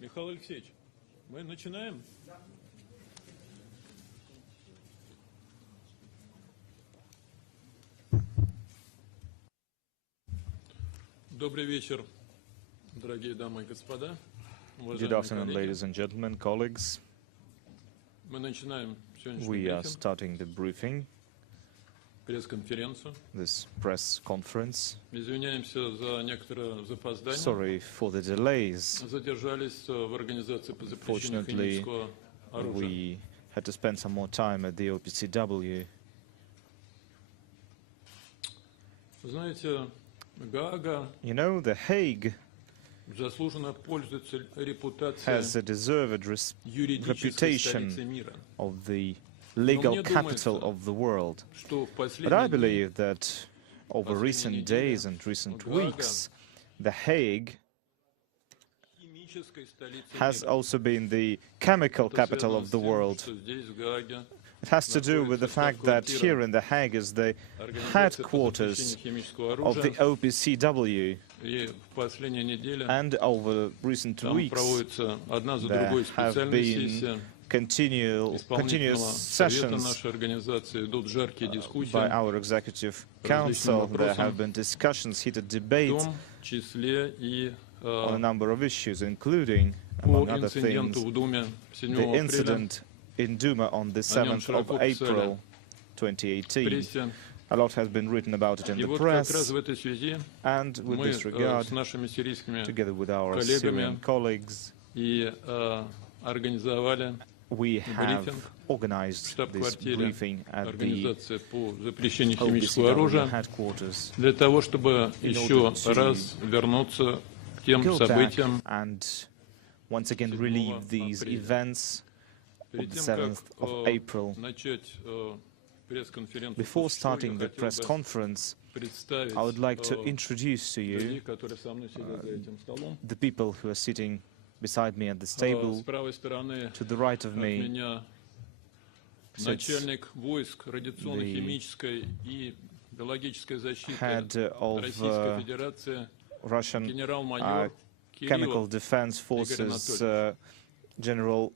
Михаил Алексеевич, мы начинаем? Добрый вечер, дорогие дамы и господа. Good afternoon, ladies and gentlemen, colleagues. Мы начинаем сегодняшний We are брифинг, starting the briefing, пресс-конференцию. this press conference. Извиняемся за некоторое запоздание. Sorry for the delays. Задержались в Организации по запрещению Fortunately, химического оружия. we had to spend some more time at the OPCW. Знаете, Гаага You know, the Hague заслуженно пользуется репутацией has a deserved юридической reputation столицы мира. of the legal capital of the world. Что в But I последние believe that over recent days and recent weeks, the Hague химической столице has мира. also been the chemical Это capital связано of с the тем, world. что здесь, в Гааге, It has to do with the fact that here in The Hague is the Организация по headquarters запрещению химического of the оружия, OPCW, и в последние недели and over recent там weeks проводятся одна за there другой have специальные been сессии continuous исполнительного совета sessions нашей организации, идут жаркие by дискуссии, our executive council. There have been discussions, heated в debates том числе и on a number of issues, including, по among other инциденту things, в Думе 7 the апреля incident in Douma on the О нем 7th широко of писали April в 2018. прессе. A lot has been written about it in И the вот как раз press, в этой связи and with мы this regard, с нашими сирийскими together with our коллегами Syrian colleagues, и организовали we have брифинг в organized this штаб-квартире briefing at the Организации по запрещению химического OPCW оружия headquarters для того, чтобы in еще order to раз вернуться к тем go back событиям, and once again relive these events of перед the тем, 7th как of April. начать пресс-конференцию. Before starting the press conference, представить I would like to introduce to людей, you которые со мной сидят за этим столом. the people who are sitting beside me at this С table. правой стороны To the right of от me меня sits начальник войск радиационно-химической и биологической защиты head of Российской Федерации Russian генерал-майор Chemical Кириллов. Defense Forces Анатольевич. General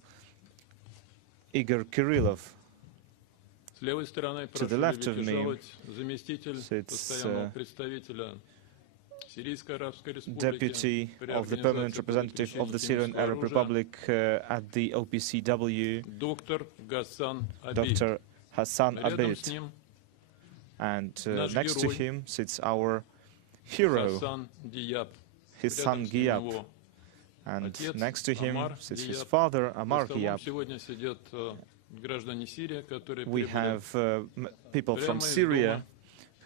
Igor Kirillov. С левой стороны To the прошу left of любить и me жаловать заместитель sits, постоянного представителя Сирийской Арабской Республики Deputy при of the permanent Организации по representative of the запрещению Syrian Arab химического оружия, Republic at the OPCW, доктор Гасан Абид. Dr. Hassan Рядом с Diab. ним And Наш next to герой him sits our hero, Hassan Diab. his Рядом son с ним Diab. его And отец next to him Амар sits his Diab. father, За Amar столом Diab. сегодня сидят граждане Сирии, которые We прибыли have people from прямо из Syria Дома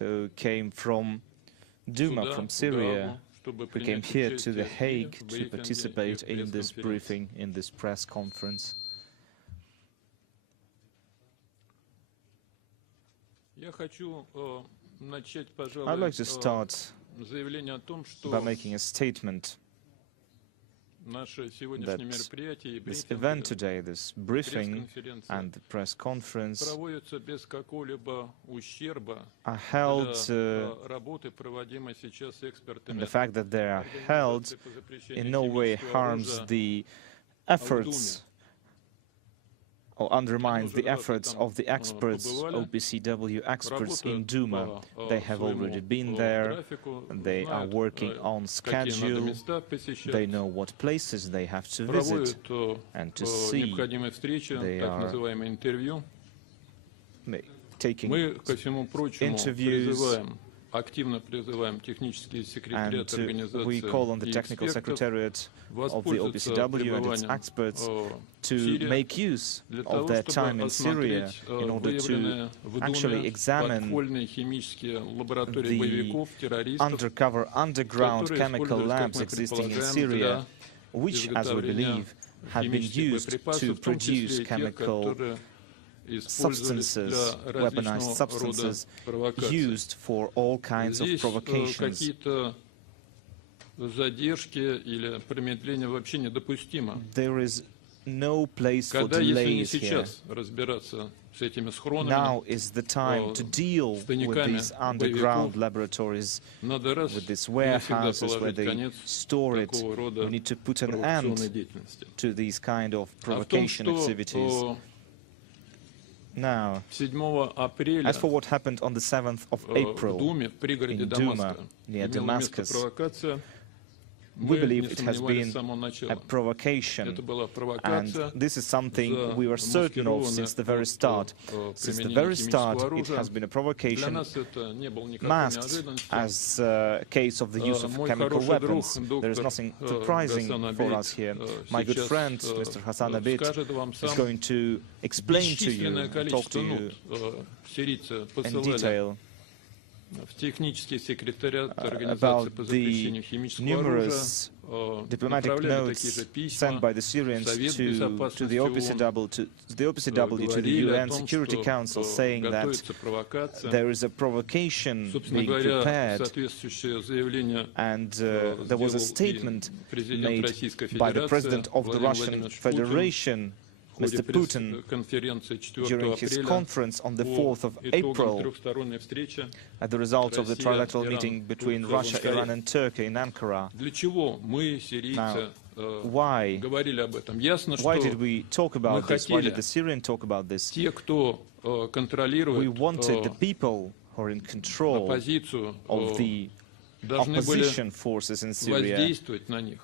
who came from Douma, сюда, from в Syria, Гаагу, чтобы who came принять here to the участие и Hague в to брифинге, и participate в in this пресс-конференции. briefing, in this press conference. Я хочу начать, I'd пожалуй, like to start заявление о том, что by making a statement наше сегодняшнее that мероприятие и this брифинг, event today, this briefing пресс-конференция and the press conference проводятся без какого-либо ущерба are held для работы, проводимой сейчас and экспертами the fact that they are held Организации по запрещению in no way химического harms оружия the в efforts Думе. or undermines уже the раз efforts там, of the experts, побывали, OPCW experts in работают Douma. по They have своему already been there, графику, and they are знают, working on какие надо schedule, места посещать, they know what places they have to visit проводят and to see, необходимые встречи, they так are называемые интервью. taking Мы, ко всему прочему, interviews, призываем активно призываем технический секретариат And организации we call on the и technical экспертов secretariat of the воспользоваться OPCW and its пребыванием experts в to Сирии make use для of того, their time чтобы in Syria осмотреть in order to выявленные в actually Думе examine подпольные химические лаборатории the боевиков, террористов, undercover underground которые chemical использовались, labs как мы existing in предполагаем, Syria, для which, as we изготовления believe, have been химических used to боеприпасов, в том числе produce и тех, chemical которые использовались substances, для weaponized различного рода substances провокаций. used for all kinds of Здесь provocations. какие-то задержки или промедления вообще недопустимо. There is no place for Когда, если не delays here. сейчас, разбираться с этими схронами, Now is the time to deal with these underground laboratories, надо раз with these и навсегда warehouses where положить they конец store it. такого рода We need to put an провокационной end деятельности. to these kind of А в том, provocation activities. что Now, 7 апреля as for what happened on the 7th of в April, Думе, в пригороде in Douma, Дамаска, near имела место Damascus, провокация. we Мы believe не it has сомневались been с самого a начала. provocation, Это была and провокация this is something we were certain of since the very start. Since the very start, it has been a Для provocation нас это не было никакой masked неожиданностью. as a case of the use of Мой chemical хороший друг, weapons. There is доктор nothing surprising Hassan for Diab, us here. My good сейчас friend, Mr. Hassan Diab, скажет вам is сам, going to explain to you, бесчисленное talk to количество you нот сирийцы in посылали detail в технический секретариат about Организации по the запрещению химического оружия, numerous diplomatic направляли такие notes же sent письма, by the Syrians Совет to the Безопасности ООН, OPCW, to the говорили о UN том, Security что Council, saying that готовится провокация. there is a provocation Собственно being говоря, prepared, соответствующее заявление and there was a сделал и statement президент made Российской by the Федерации president of the Владимир Russian Владимирович Путин Federation, в ходе Mr. Putin, пресс-конференции 4 during his апреля conference on the по 4th of итогам April, трехсторонней встречи. at the result of the Россия, trilateral Иран, meeting between Турция, Russia, Анкаре. Iran and Turkey in Ankara. Для чего мы, сирийцы, Why? говорили об этом? Ясно, Why что did we talk about this? Why хотели did the Syrians talk about this? те, кто We контролирует wanted the people who are in control оппозицию, of the должны были opposition forces in Syria воздействовать на них,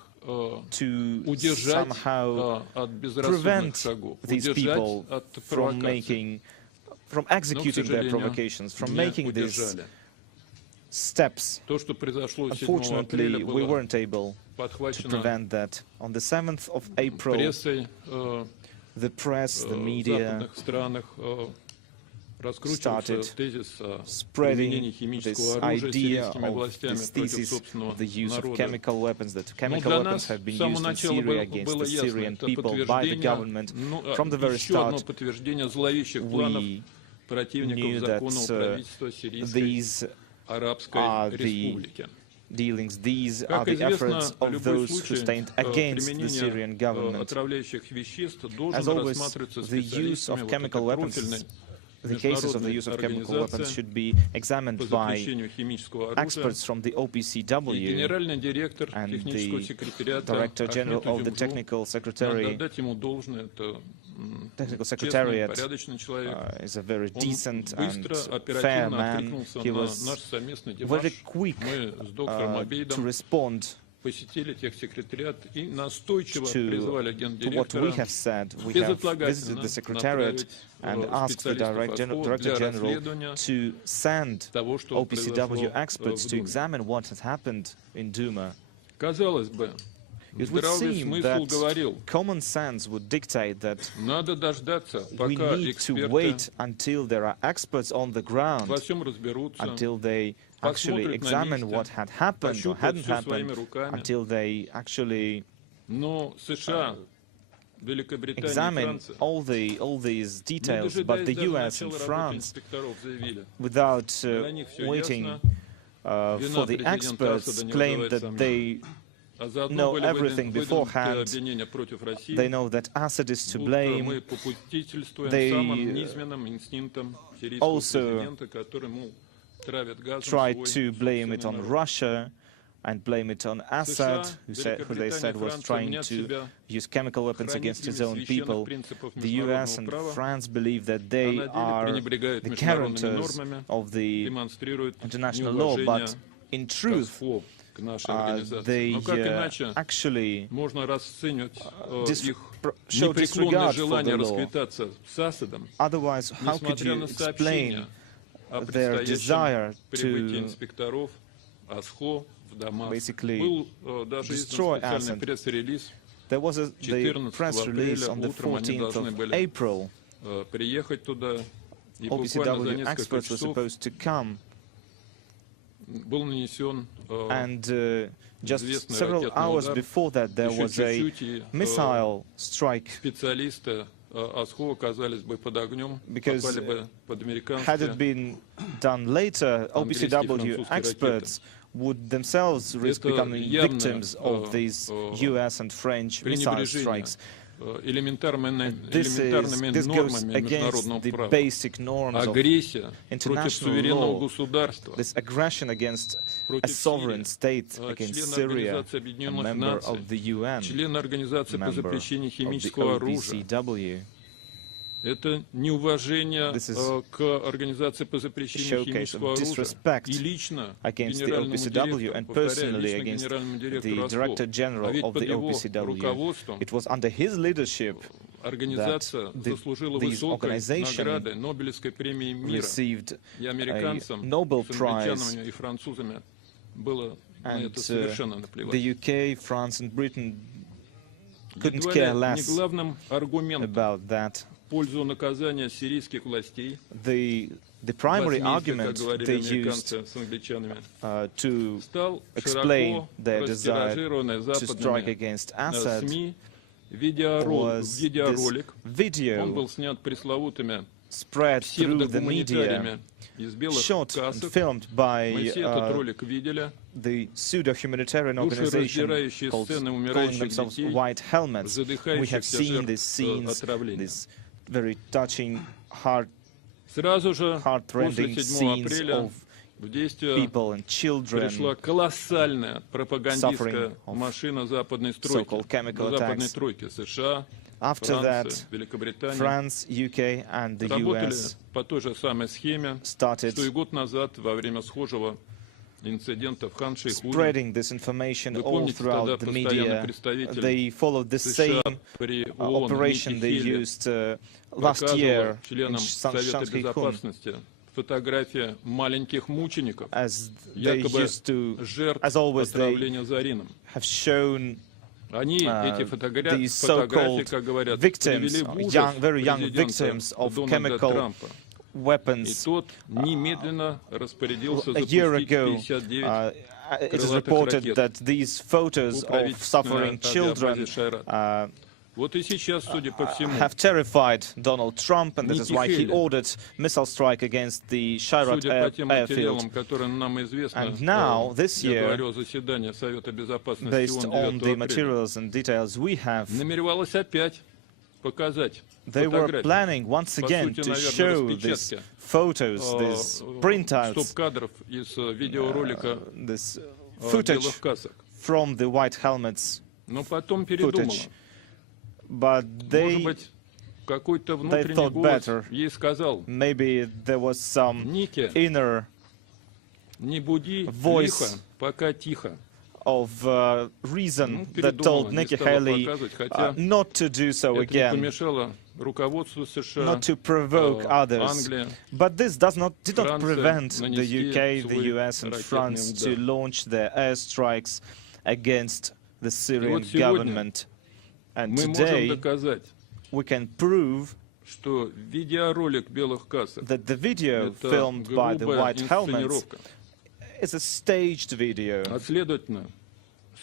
to удержать somehow от безрассудных prevent шагов, these удержать people от from провокаций. from executing their сожалению, provocations, from не making these удержали. steps. То, что произошло 7 Unfortunately, апреля, we было weren't able to подхвачено prevent that. On the 7th of April, прессой the press, the в media западных странах раскручивался started тезис о spreading применении this химического оружия idea сирийскими of властями this против thesis собственного of the use of народа. chemical weapons, that chemical для weapons нас have been с самого used in начала Syria against было the ясно, Syrian это people by the подтверждение, government. From the very еще одно start, подтверждение зловещих планов we противников knew that законного правительства Сирийской these Арабской are the Республики. dealings, these are Как the известно, efforts of любой those who случай stand against the Syrian применения government. отравляющих веществ As должен always, рассматриваться the use специалистами of chemical вот этой weapons, профильной the cases of the use of chemical weapons организации should be по examined by запрещению химического оружия. experts from the И OPCW генеральный директор and технического the секретариата Director General Ахмету of the Зюмжу, Technical надо Secretary. отдать ему должное, это Technical честный, Secretariat порядочный человек. is a very Он decent and быстро, fair оперативно man. откликнулся He на was наш совместный very демарш. quick Мы с доктором to Абейдом respond посетили техсекретариат и настойчиво to призвали what we гендиректора have said. We have visited the Secretariat and asked the Director General to send того, что OPCW произошло experts в to Думе. examine what has happened in Douma. Казалось бы, It would здравый seem смысл that говорил, common sense would dictate that надо дождаться, we пока need to эксперты wait until there are experts on the ground, во всем разберутся, until they actually посмотрят на examine месте, what had happened or пощупают hadn't все своими happened, руками. until they actually Но США, Великобритания и examine Франция, all these не details, but дожидаясь the даже US and начала работы France, инспекторов, заявили, without для них всё waiting ясно, for the президента experts, Асада не claimed вызывает that they а заодно know были everything выдвинуты beforehand. обвинения против России, They know that Assad is to будто blame. мы попустительствуем They самым низменным инстинктам сирийского also президента, который ему травит газом tried свой to blame it собственный on народ. Russia and blame it on Assad, who they said was trying to use chemical weapons against his own people. The US and France believe that they are the guarantors of the international law, but in truth, they actually можно расценивать их show непреклонное disregard for желание the law. расквитаться с Асадом, Otherwise, how could несмотря you на explain сообщения their desire прибытии to инспекторов АСХО в Дамаск. basically Был даже destroy издан специальный Assad. пресс-релиз. There was the 14 press release апреля on the утром они 14th должны of были April. Приехать туда, и буквально за OPCW несколько experts were часов supposed to come, был нанесен and just известный several ракетный hours удар. before that there Еще was a чуть-чуть, и missile strike. специалисты АСХО оказались бы под огнем, Because попали бы под had it американские. been done later, OPCW французские experts would themselves risk Это becoming явное, victims of these US and French missile пренебрежение strikes. элементарными This goes нормами against международного the права. basic norms of Агрессия против international суверенного law. государства, This aggression against a против sovereign Сирии, state, against члена Syria, Организации a Объединенных member Наций, of the UN, член Организации по member запрещению of the химического оружия. OPCW. Это неуважение This is к Организации по запрещению showcase химического of оружия disrespect и лично against the генеральному OPCW директору, and повторяю, personally лично against генеральному the директору Director АСХО. General А ведь of под the его OPCW. руководством It was under his leadership организация that заслужила these высокой organization награды Нобелевской премии мира. received И a американцам, Nobel с Prize, англичанами и французами было на and это совершенно наплевать. the UK, France and Britain couldn't Едва care ли не less главным аргументом about that. в пользу наказания сирийских властей, The primary возмездия, argument как говорили they used американцы с англичанами, to стал explain широко their desire растиражированный to strike западными against Assad СМИ was this видеоролик. Он video был снят пресловутыми spread through the media, псевдогуманитариями из белых shot and касок. filmed by Мы все этот ролик видели. the pseudo-humanitarian organization Душераздирающие called, сцены calling умирающих themselves детей, White Helmets. We have задыхающихся seen these жертв scenes, отравления. these very touching, Сразу же после heart-rending 7 scenes апреля of в действие people and children, пришла колоссальная пропагандистская suffering of машина западной стройки, so-called chemical западной attacks. тройки США, After Франция, that, Великобритания. France, UK and the Работали US по той же самой схеме, started что и год назад во время схожего инцидента в Хан-Шейхуне. spreading this information Вы all помните, тогда throughout the постоянный media. представитель They followed the США same при ООН operation Ники they Хейли used last year показывал in членам Совета Shanghai Безопасности фотографии маленьких мучеников, as they якобы used to, жертв as always, they отравления зарином. have shown Они эти these фотографии, so-called как говорят, victims, привели в ужас young, very young президента victims of Дональда chemical Трампа. И weapons. тот немедленно распорядился A year запустить ago, 59 it is крылатых reported ракет that these photos в of suffering правительственной children авиабазе Шайрат. Вот и сейчас, судя по всему, have terrified Donald Trump, and this is why he Nikki Haley. ordered missile strike against the Shayrat судя по тем airfield. материалам, которые нам известны, And now, this я year, говорю о заседании Совета Безопасности Based ООН on 9 the апреля, materials and details we have, намеревалась опять показать they were фотографии, planning once по again сути, to наверное, show these распечатки photos, these printouts, стоп-кадров из видеоролика this footage белых касок. from the White Helmets Но потом передумала. footage. But Может they быть, какой-то внутренний thought голос better. ей сказал: maybe there was some Ники, inner не буди voice лихо, пока тихо. of reason that передумала, told не Nikki стала Haley показывать, хотя not to do so это не again, помешало руководству США, not to provoke others. Англия, But this did not Франция prevent the нанести UK, the свой US and ракетный France to удар. launch their airstrikes against the Syrian вот сегодня government. And мы можем today доказать, we can prove что видеоролик белых касок that the video это filmed by the грубая White Helmets инсценировка, is a staged video, а следовательно,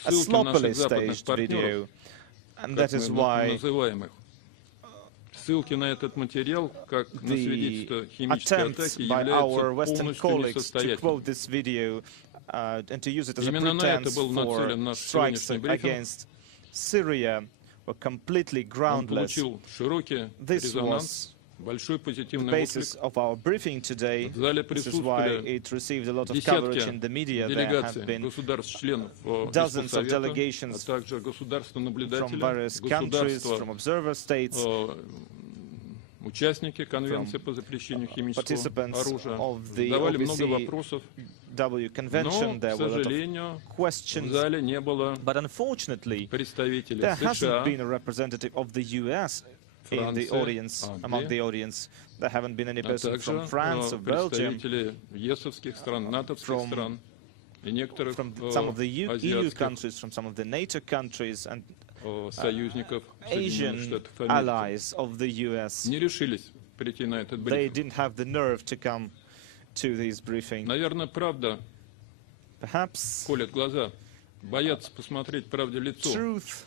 a ссылки sloppily наших западных staged партнеров, video. And как that is мы why называем их, ссылки на этот материал, как на the свидетельство химической attempts атаки, by our являются Western полностью colleagues to несостоятельными. quote this video and to use it as a Именно на это pretense был for нацелен наш strikes сегодняшний брифинг. against Syria were completely Он groundless. получил широкий This резонанс, большой The позитивный basis отклик. of our briefing today. В зале This is why присутствовали it received a lot of coverage in десятки the media. There have делегаций been государств-членов dozens of Совета, delegations а также from государства-наблюдателя, various countries, государства, from observer states, участники Конвенции по запрещению химического participants оружия. of the Задавали много вопросов, OPCW convention. но, There к were a lot of сожалению, в questions. зале не было But unfortunately, представителей there hasn't США, been a representative of the US, in the audience, among the audience. There haven't been any person from France or Belgium, from some of the EU countries, from some of the NATO countries, and Asian allies of the US. They didn't have the nerve to come to this briefing. Perhaps truth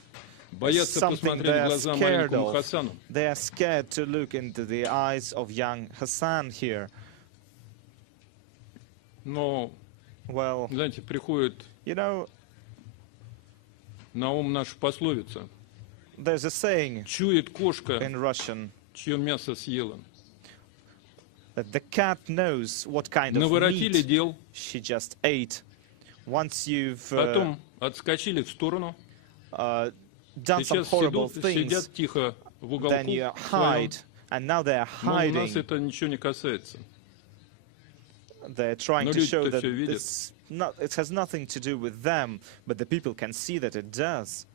is something they are scared of. They are scared to look into the eyes of young Hassan here. Well, you know, there's a saying in Russian that the cat knows what kind of meat she just ate. Once you've done some horrible things, then you hide, and now they are hiding. They're trying to show that it has nothing to do with them, but the people can see that it does.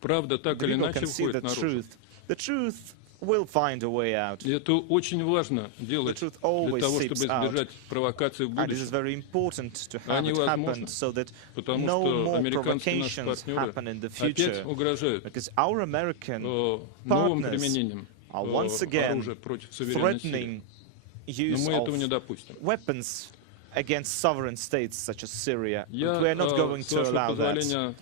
The people can see the truth. The truth will find a way out. The truth always seeps out. And it is very important to have it happen so that no more provocations happen in the future. Because our American partners are once again threatening use of weapons against sovereign states such as Syria. But we are not going to allow that.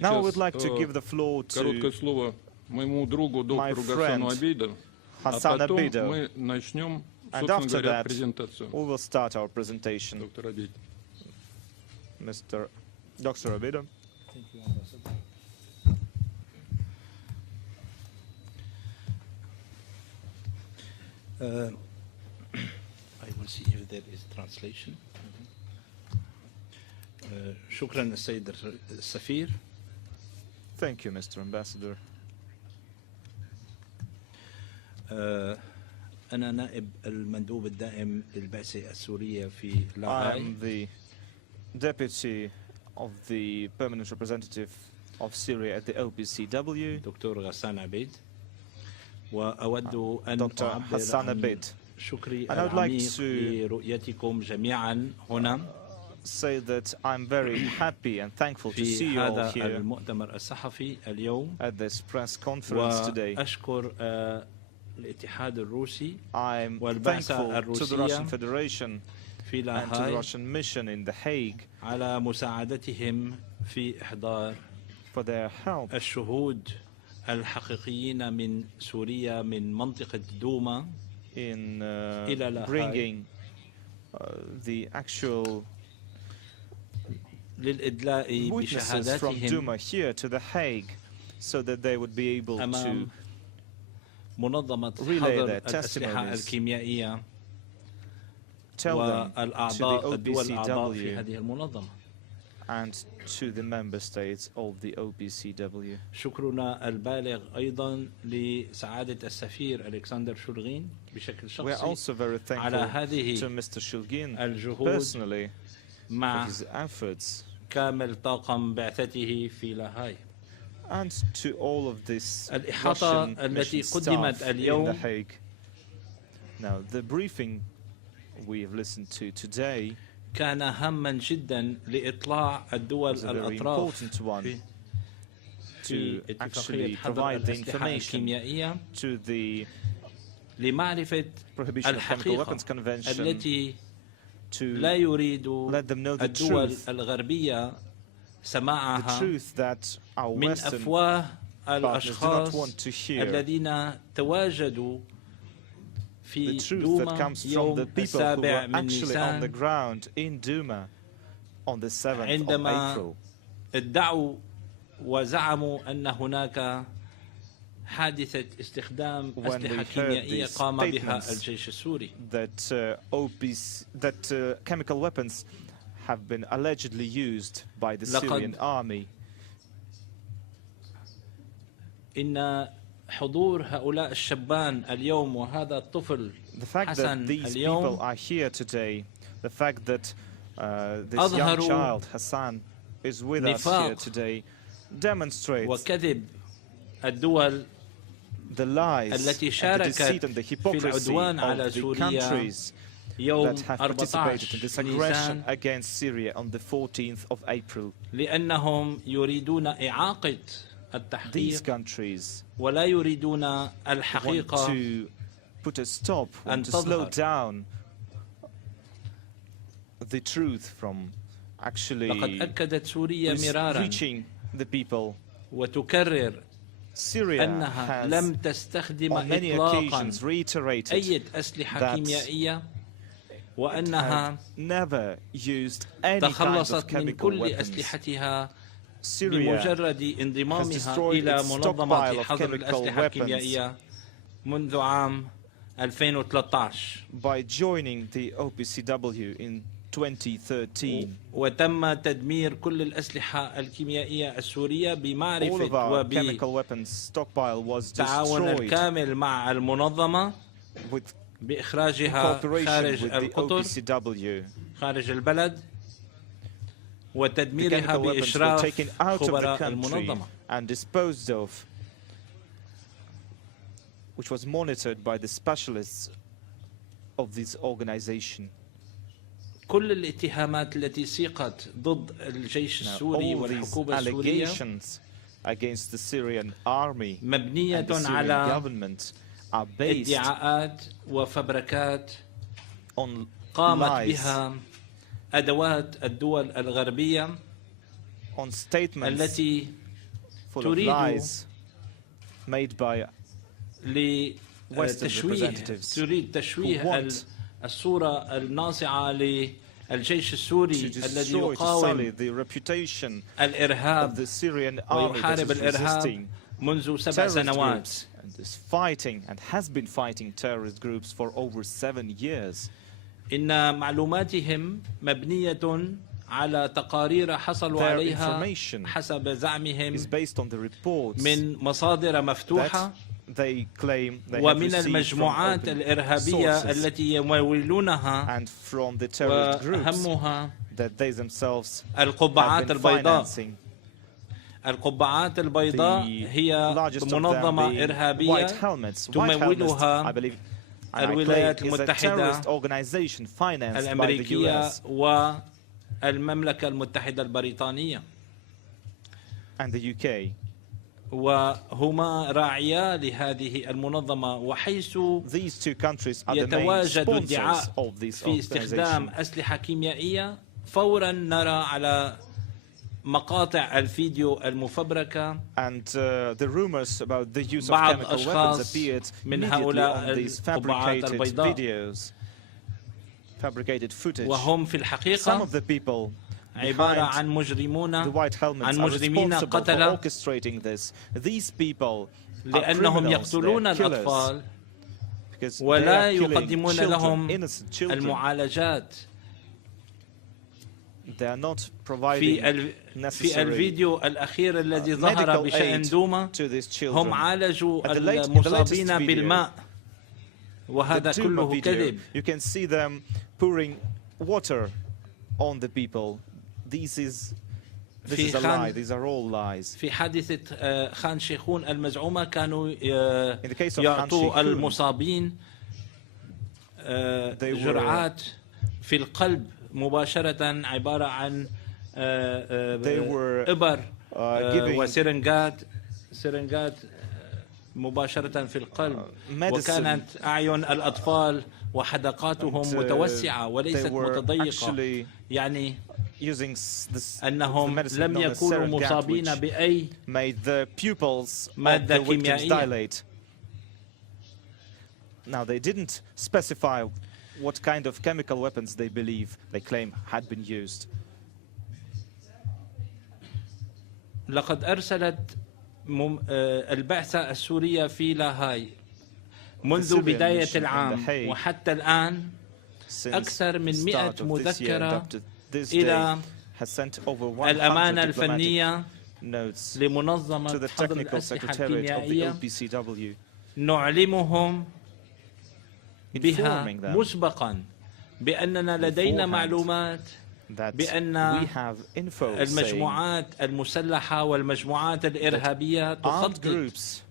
Now I would like to give the floor to my friend Hassan Diab, and after that we will start our presentation. Dr. Diab. Thank you, Ambassador. I will see if there is translation. شكرا السيد السفير. Thank you, Mr. Ambassador. أنا نائب المندوب الدائم للبعثة السورية في I لاهاي. am the deputy of the permanent representative of Syria at the OPCW, دكتور غسان عبيد. وأود أن Dr. Hassan Diab. شكري And I would like العميق to لرؤيتكم جميعا هنا say that I'm very happy and thankful to see في you all هذا here المؤتمر الصحفي اليوم. at this press conference today. وأشكر الاتحاد الروسي I'm والبعثة thankful to the الروسية Russian Federation في and to the لاهاي Russian mission in The Hague على مساعدتهم في إحضار for their help الشهود الحقيقيين من سوريا من منطقة دوما in إلى لاهاي bringing the actual للإدلاء witnesses from بشهاداتهم Douma here to The Hague so that they would be able to أمام منظمة relay حظر their الأسلحة testimonies, الكيميائية tell them to والأعضاء الدول the الأعضاء في OPCW هذه المنظمة. and to the member states of the OPCW. شكرنا البالغ أيضا لسعادة السفير ألكسندر شولغين بشكل We are شخصي also very على thankful هذه to Mr. Shulgin الجهود personally for مع his efforts كامل طاقم بعثته في لاهاي. and to all of this الإحاطة Russian التي mission قدمت staff in The اليوم Hague. Now, the briefing we have listened to today كان هاما جدا لإطلاع الدول was a very الأطراف important one في to اتفاقية actually حظر provide the الأسلحة information الكيميائية to the لمعرفة Prohibition of Chemical الحقيقة Weapons Convention التي to لا يريد let them know the الدول truth, الغربية the سماعها truth that our من Western أفواه partners do not الأشخاص want to hear, الذين تواجدوا في the truth that دوما comes from يوم the people who السابع were من actually on the نيسان ground in Douma on the 7th of عندما April. ادعوا وزعموا أن هناك حادثة استخدام When we أسلحة heard كيميائية these قام بها statements الجيش السوري. that chemical weapons have been allegedly used by the Syrian army. إن حضور هؤلاء الشبان اليوم وهذا الطفل The fact حسن that these اليوم people are here today, the fact that this young أظهروا child, Hassan, is with us here نفاق today, demonstrates وكذب الدول the lies التي and the شاركت deceit and the في hypocrisy العدوان على of the سوريا countries يوم that have participated in this aggression 14 against Syria on the 14th of April. لأنهم يريدون إعاقة These التحقيق countries ولا يريدون want الحقيقة to put a stop, want أن to slow تظهر. down the truth from actually لقد أكدت سوريا مرارا reaching the people. وتكرر Syria أنها has لم تستخدم on many إطلاقا occasions reiterated أي أسلحة that كيميائية had وأنها never used any kind of تخلصت من chemical كل weapons. أسلحتها Syria بمجرد انضمامها destroyed إلى its منظمة stockpile of حظر chemical الأسلحة weapons الكيميائية منذ عام 2013 by joining the OPCW in 2013. وتم تدمير كل الأسلحة الكيميائية السورية All of بمعرفة our chemical weapons stockpile was وبالتعاون destroyed الكامل مع المنظمة with بإخراجها cooperation خارج with the القطر OPCW. خارج البلد The وتدميرها chemical weapons were بإشراف taken out of the خبراء country المنظمة and disposed of, which was monitored by the specialists of this organization. كل الاتهامات التي سيقت ضد الجيش Now, السوري all these والحكومة السورية allegations against the Syrian army مبنية and the Syrian على government are based ادعاءات وفبركات on قامت lies, بها أدوات الدول الغربية on statements التي full of تريد lies made by لتشويه تريد تشويه الصورة الناصعة للجيش السوري الذي يقاوم الإرهاب ويحارب الإرهاب منذ 7 سنوات. and is fighting and has been fighting terrorist groups for over 7 years. إن معلوماتهم مبنية على تقارير حصلوا عليها حسب زعمهم is based on the reports من مصادر مفتوحة they claim they have ومن received المجموعات from open الإرهابية sources التي يمولونها and from the terrorist groups وأهمها that they themselves القبعات have been البيضاء. financing. القبعات البيضاء هي منظمة إرهابية تمولها الولايات المتحدة الأمريكية والمملكة المتحدة البريطانية and the UK. وهما راعيا لهذه المنظمة وحيث These two countries are the main يتواجد sponsors ادعاء of this في استخدام organization. أسلحة كيميائية فورا نرى على مقاطع الفيديو المفبركة And the rumors about the use of بعض chemical weapons أشخاص appeared من immediately هؤلاء on these القبعات fabricated البيضاء videos, fabricated footage. وهم في Some الحقيقة of the people عبارة behind عن مجرمون the white helmets عن are مجرمين responsible for قتلة orchestrating this. These people are لأنهم criminals, يقتلون they're killers, الأطفال because they ولا are killing يقدمون children, لهم innocent children. المعالجات. They are not providing في الفيديو الأخير الذي ظهر بشأن دوما to these children. هم عالجوا In the المصابين latest video, بالماء وهذا the Douma كله video, كذب. you can see them pouring water on the people. This is a lie. These are all lies. في حادثة خان شيخون المزعومة كانوا In the case of يعطوا Khan Sheikhoun, المصابين جرعات في القلب مباشرة عبارة عن إبر وسرنجات مباشرة في القلب وكانت أعين الأطفال وحدقاتهم متوسعة وليست متضيقة يعني أنهم لم يكونوا مصابين بأي مادة كيميائية. Now they didn't specify what kind of chemical weapons they believe they claim had been used. لقد أرسلت البعثة السورية في لاهاي منذ بداية العام وحتى الآن أكثر من 100 مذكرة إلى الأمانة الفنية لمنظمة حظر الأسلحة الكيميائية نعلمهم بها مسبقا بأننا لدينا معلومات that بأن we have info saying المجموعات المسلحة والمجموعات الإرهابية armed تخطط groups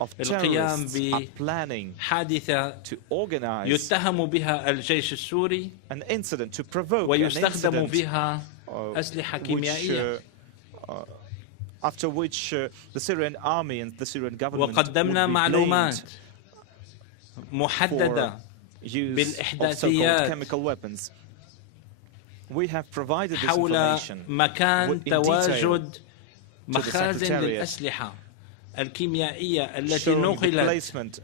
of للقيام terrorists are planning بحادثة to organize يتهم بها الجيش السوري an incident, to provoke an ويستخدم incident فيها أسلحة كيميائية. after which the Syrian army and the Syrian government وقدمنا would be معلومات blamed محددة for use of so-called بالإحداثيات chemical weapons. We have provided this حول information مكان in detail تواجد to the مخازن Secretariat, للأسلحة الكيميائية التي showing the نقلت placement,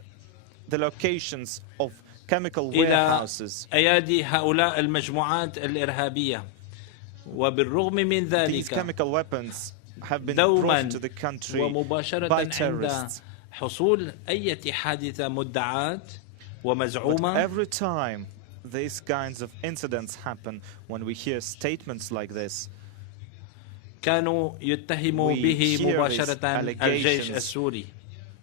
the locations of chemical إلى warehouses. أيادي هؤلاء المجموعات الإرهابية. وبالرغم من These ذلك chemical weapons have been دوما brought to the country ومباشرة by عند terrorists. حصول أي حادثة مدعاة But ومزعومة every time these kinds of incidents happen, when we hear statements like this, كانوا يتهموا we به hear مباشرة these الجيش allegations. السوري.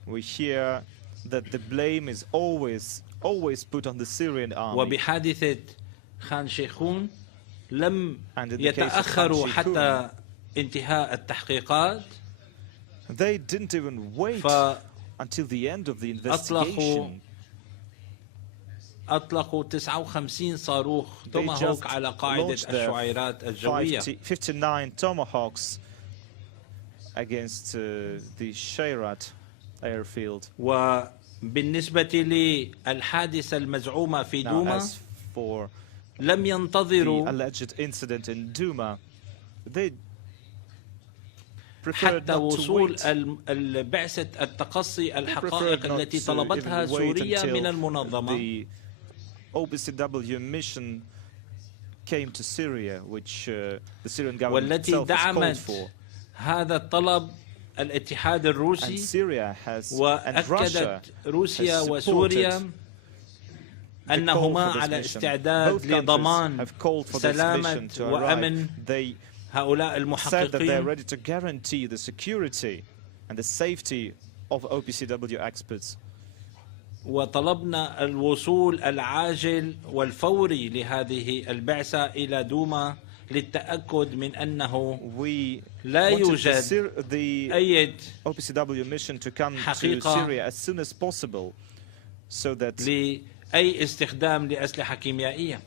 we hear that the blame is always put on the Syrian army. وبحادثة خان شيخون لم And in the case of يتأخروا Khan حتى انتهاء التحقيقات. They didn't even wait until the end of the investigation. أطلقوا 59 صاروخ توماهوك على قاعدة الشعيرات الجوية. 59 tomahawks against the Shayrat airfield. وبالنسبة للحادثة المزعومة في Now, دوما as for لم the ينتظروا alleged incident in Douma, they preferred حتى not to وصول wait. البعثة التقصي They الحقائق preferred not التي to طلبتها even wait سوريا until من المنظمة. the OPCW mission came to Syria, which the Syrian government والتي itself has called دعمت for. هذا الطلب الاتحاد And الروسي. Syria has, and Russia وأكدت روسيا has وسوريا supported أنهما the call for this على mission. استعداد Both countries لضمان have called for this سلامة mission to وأمن arrive. They هؤلاء said that they are المحققين. ready to guarantee the security and the safety of OPCW experts. وطلبنا الوصول العاجل والفوري لهذه البعثة إلى دوما للتأكد من أنه We لا wanted يوجد the أي OPCW mission to come to حقيقة Syria as soon as possible, so that لأي استخدام لأسلحة كيميائية.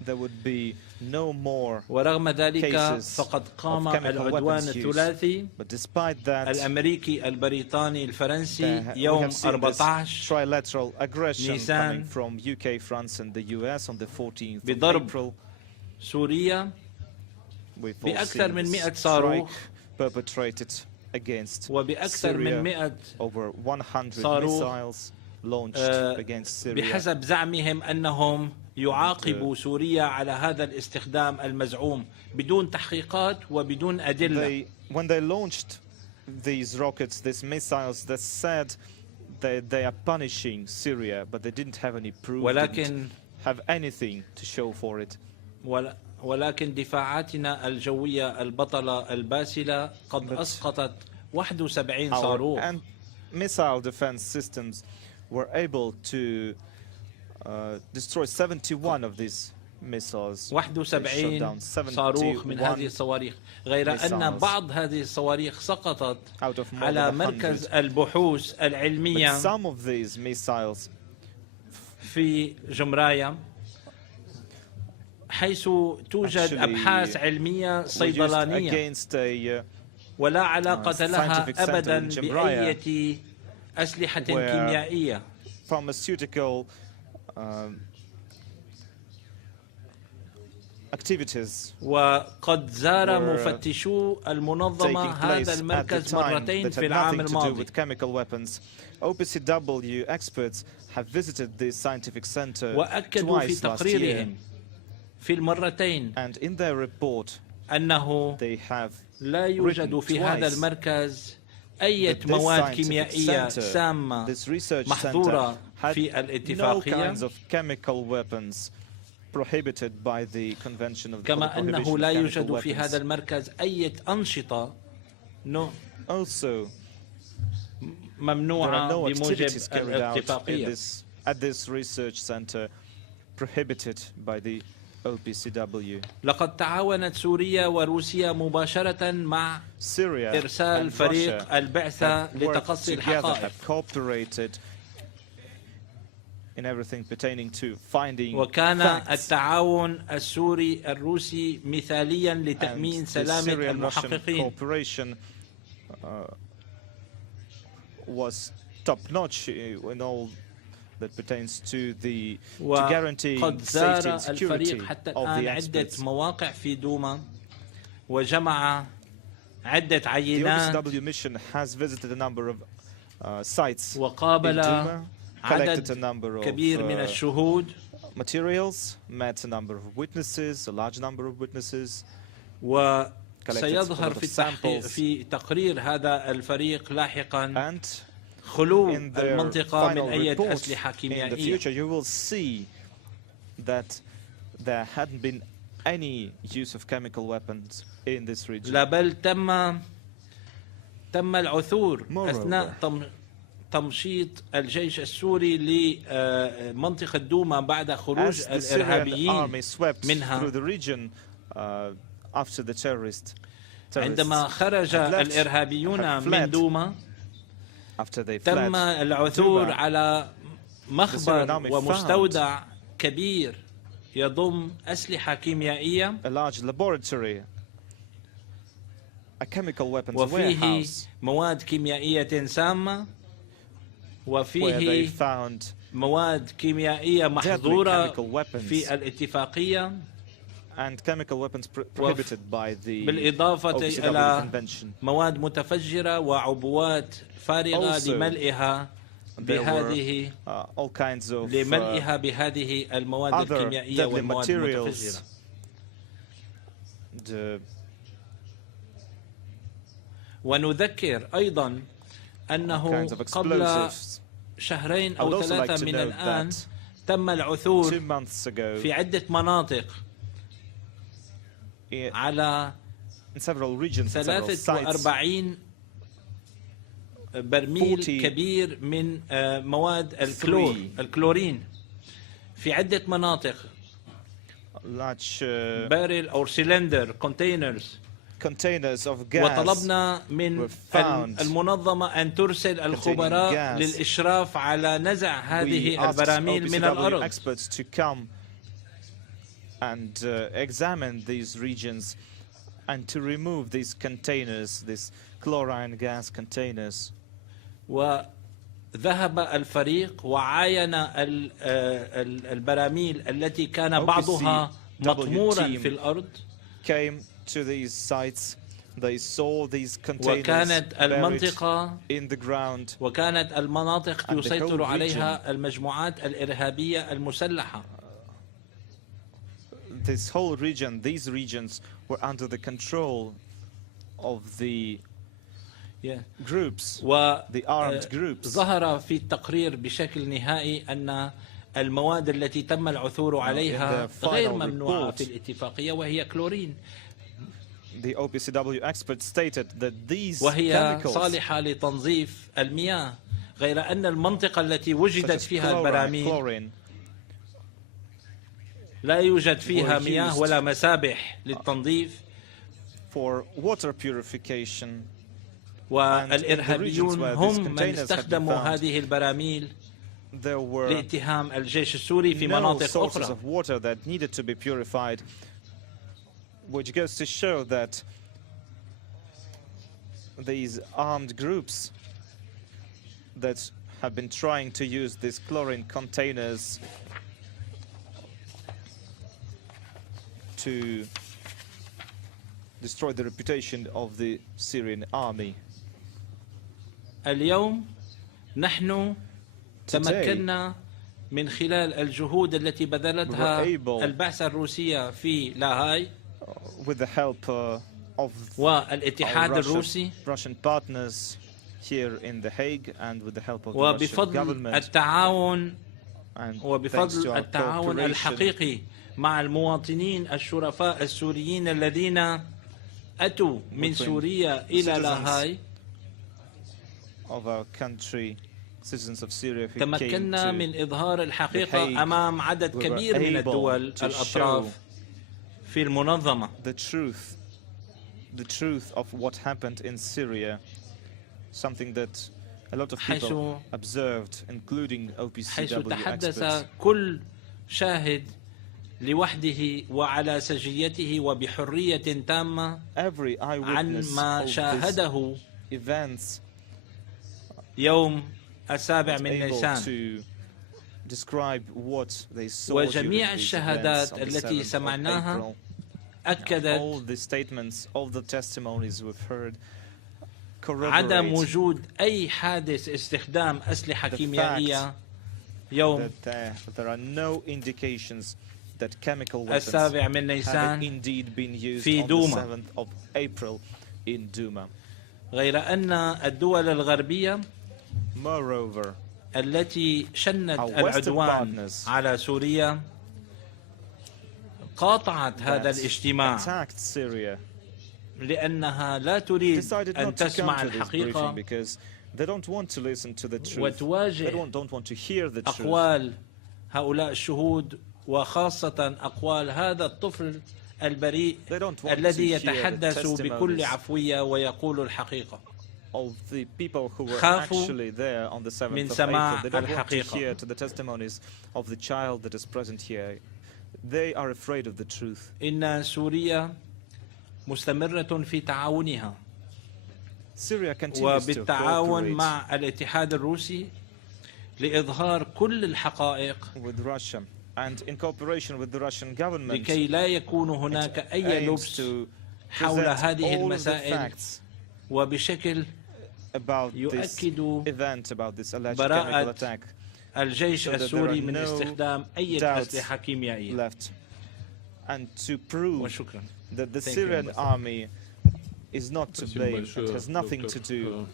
there would be no more ورغم ذلك cases فقد قام of chemical العدوان weapons use. الثلاثي But despite that, الأمريكي البريطاني الفرنسي we يوم have seen this 14 trilateral aggression نيسان coming from UK, France and the US on the 14th of بضرب April. سوريا We've all بأكثر seen من this 100 strike صاروخ perpetrated against وبأكثر من Syria. 100 Over 100 صاروخ missiles launched against Syria. بحسب زعمهم أنهم يعاقبوا سوريا على هذا الاستخدام المزعوم بدون تحقيقات وبدون أدلة. When they launched these rockets, these missiles, they said that they are punishing Syria, but they didn't have any proof, didn't have anything to show for it. ولكن دفاعاتنا الجوية البطلة الباسلة قد أسقطت 71 صاروخ. And missile defense systems were able to destroy 71 of these missiles. 71 صاروخ من هذه الصواريخ، غير أن بعض هذه الصواريخ سقطت على مركز البحوث العلمية Some of these missiles في جمرايا، حيث توجد أبحاث علمية صيدلانية ولا علاقة لها أبدا بأي أسلحة كيميائية. Pharmaceutical activities وقد زار مفتشو المنظمة هذا المركز مرتين في العام الماضي. OPCW experts have visited the scientific center وأكدوا في twice last year. تقريرهم في المرتين And in their report, أنه they have لا يوجد في هذا المركز أي مواد كيميائية سامة محظورة في الاتفاقية، كما أنه لا يوجد في هذا المركز أي أنشطة ممنوعة بموجب الاتفاقية. at this research center prohibited by the OPCW. لقد تعاونت سوريا وروسيا مباشرة مع إرسال فريق البعثة لتقصي الحقائق. In everything pertaining to finding وكان facts. التعاون السوري الروسي مثاليا لتأمين سلامة المحققين. Cooperation was top-notch in all that pertains to guaranteeing safety and security حتى of الآن the عدة experts. مواقع في دوما وجمع عدة The عينات OPCW mission has visited a number of sites in وقابل Douma, collected a عدد number of كبير من الشهود materials, met a number of witnesses, a large number of witnesses. وسيظهر في تقرير هذا الفريق لاحقا And خلو in their المنطقة من final أي report أسلحة in the كيميائية. future, you will see that there hadn't been any use of chemical weapons in this region. لا بل تم العثور أثناء تمشيط الجيش السوري لمنطقة دوما بعد خروج الإرهابيين منها. عندما خرج الإرهابيون من دوما تم العثور على مخبر ومستودع كبير يضم أسلحة كيميائية وفيه مواد كيميائية سامة وفيه مواد كيميائية محظورة في الاتفاقية بالإضافة إلى مواد متفجرة وعبوات فارغة لملئها بهذه المواد الكيميائية والمواد المتفجرة. ونذكر أيضا أنه قبل شهرين أو 3 من الآن تم العثور في عدة مناطق على 43 برميل كبير من مواد الكلورين في عدة مناطق. بارل أو سيلندر containers of gas وطلبنا من المنظمة أن ترسل الخبراء للإشراف على نزع هذه البراميل من الأرض. And examine these regions and to remove these containers, these chlorine gas containers. وذهب الفريق وعاين البراميل التي كان بعضها مطمورا في الأرض. Came to these sites, they saw these containers وكانت المنطقة in the ground. وكانت المناطق يسيطر عليها المجموعات الإرهابية المسلحة. This whole region, these regions were under the control of the groups, the armed groups. ظهر في التقرير بشكل نهائي أن المواد التي تم العثور عليها غير ممنوعة في الاتفاقية وهي كلورين. The OPCW experts stated that these وهي chemicals صالحة لتنظيف المياه، غير أن المنطقة التي وجدت فيها البراميل لا يوجد فيها مياه ولا مسابح للتنظيف. For water purification. والإرهابيون هم من استخدموا هذه البراميل لاتهام الجيش السوري في مناطق أخرى. Which goes to show that these armed groups that have been trying to use these chlorine containers to destroy the reputation of the Syrian army. اليوم نحن تمكنا من خلال الجهود التي بذلتها البعثة الروسية في لاهاي with the help of والاتحاد الروسي Russian partners here in the Hague and with the help of the Russian government وبفضل التعاون الحقيقي مع المواطنين الشرفاء السوريين الذين أتوا من سوريا إلى لاهاي. of our country, citizens of Syria who تمكنا من إظهار الحقيقة أمام عدد كبير من الدول الأطراف في المنظمة. The truth of what happened in Syria, something that a lot of people observed, including حيث OPCW تحدث experts. كل شاهد لوحده وعلى سجيته وبحرية تامة Every عن eyewitness ما of شاهده these events يوم 7 was من able نيسان. to describe what they saw during وجميع these الشهادات events on the التي 7th of سمعناها April. أكدت All the statements, all the testimonies we've heard عدم corroborate وجود أي حادث استخدام أسلحة كيميائية يوم that there are no indications that chemical weapons 7 من have نيسان indeed been used في on the دوما. 7th of April in Douma. غير أن الدول الغربية Moreover, التي شنت our Western العدوان partners على سوريا قاطعت هذا that الاجتماع attacked Syria لأنها لا تريد decided أن not to تسمع come to this briefing الحقيقة because they don't want to listen to the truth. They وتواجه don't want to hear the truth. أقوال هؤلاء الشهود وخاصة أقوال هذا الطفل البريء They don't want الذي to hear the يتحدث بكل testimonies عفوية ويقول الحقيقة. of the people who were خافوا actually there on the 7th من of سماع April. They don't want to الحقيقة. hear to the testimonies of the child that is present here. They are afraid of the truth. إن سوريا مستمرة في تعاونها Syria continues to وبالتعاون cooperate مع الاتحاد الروسي لإظهار كل الحقائق with Russia and in cooperation with the Russian government لكي لا يكون هناك أي aims لبس to حول present هذه all the المسائل facts وبشكل about this يؤكد event, about this alleged براءة chemical attack الجيش so that there السوري are من no استخدام أي doubts أسلحة كيميائية. left, and to prove وشكرا. that the Thank you, Syrian Ambassador. army is not to blame and has nothing to do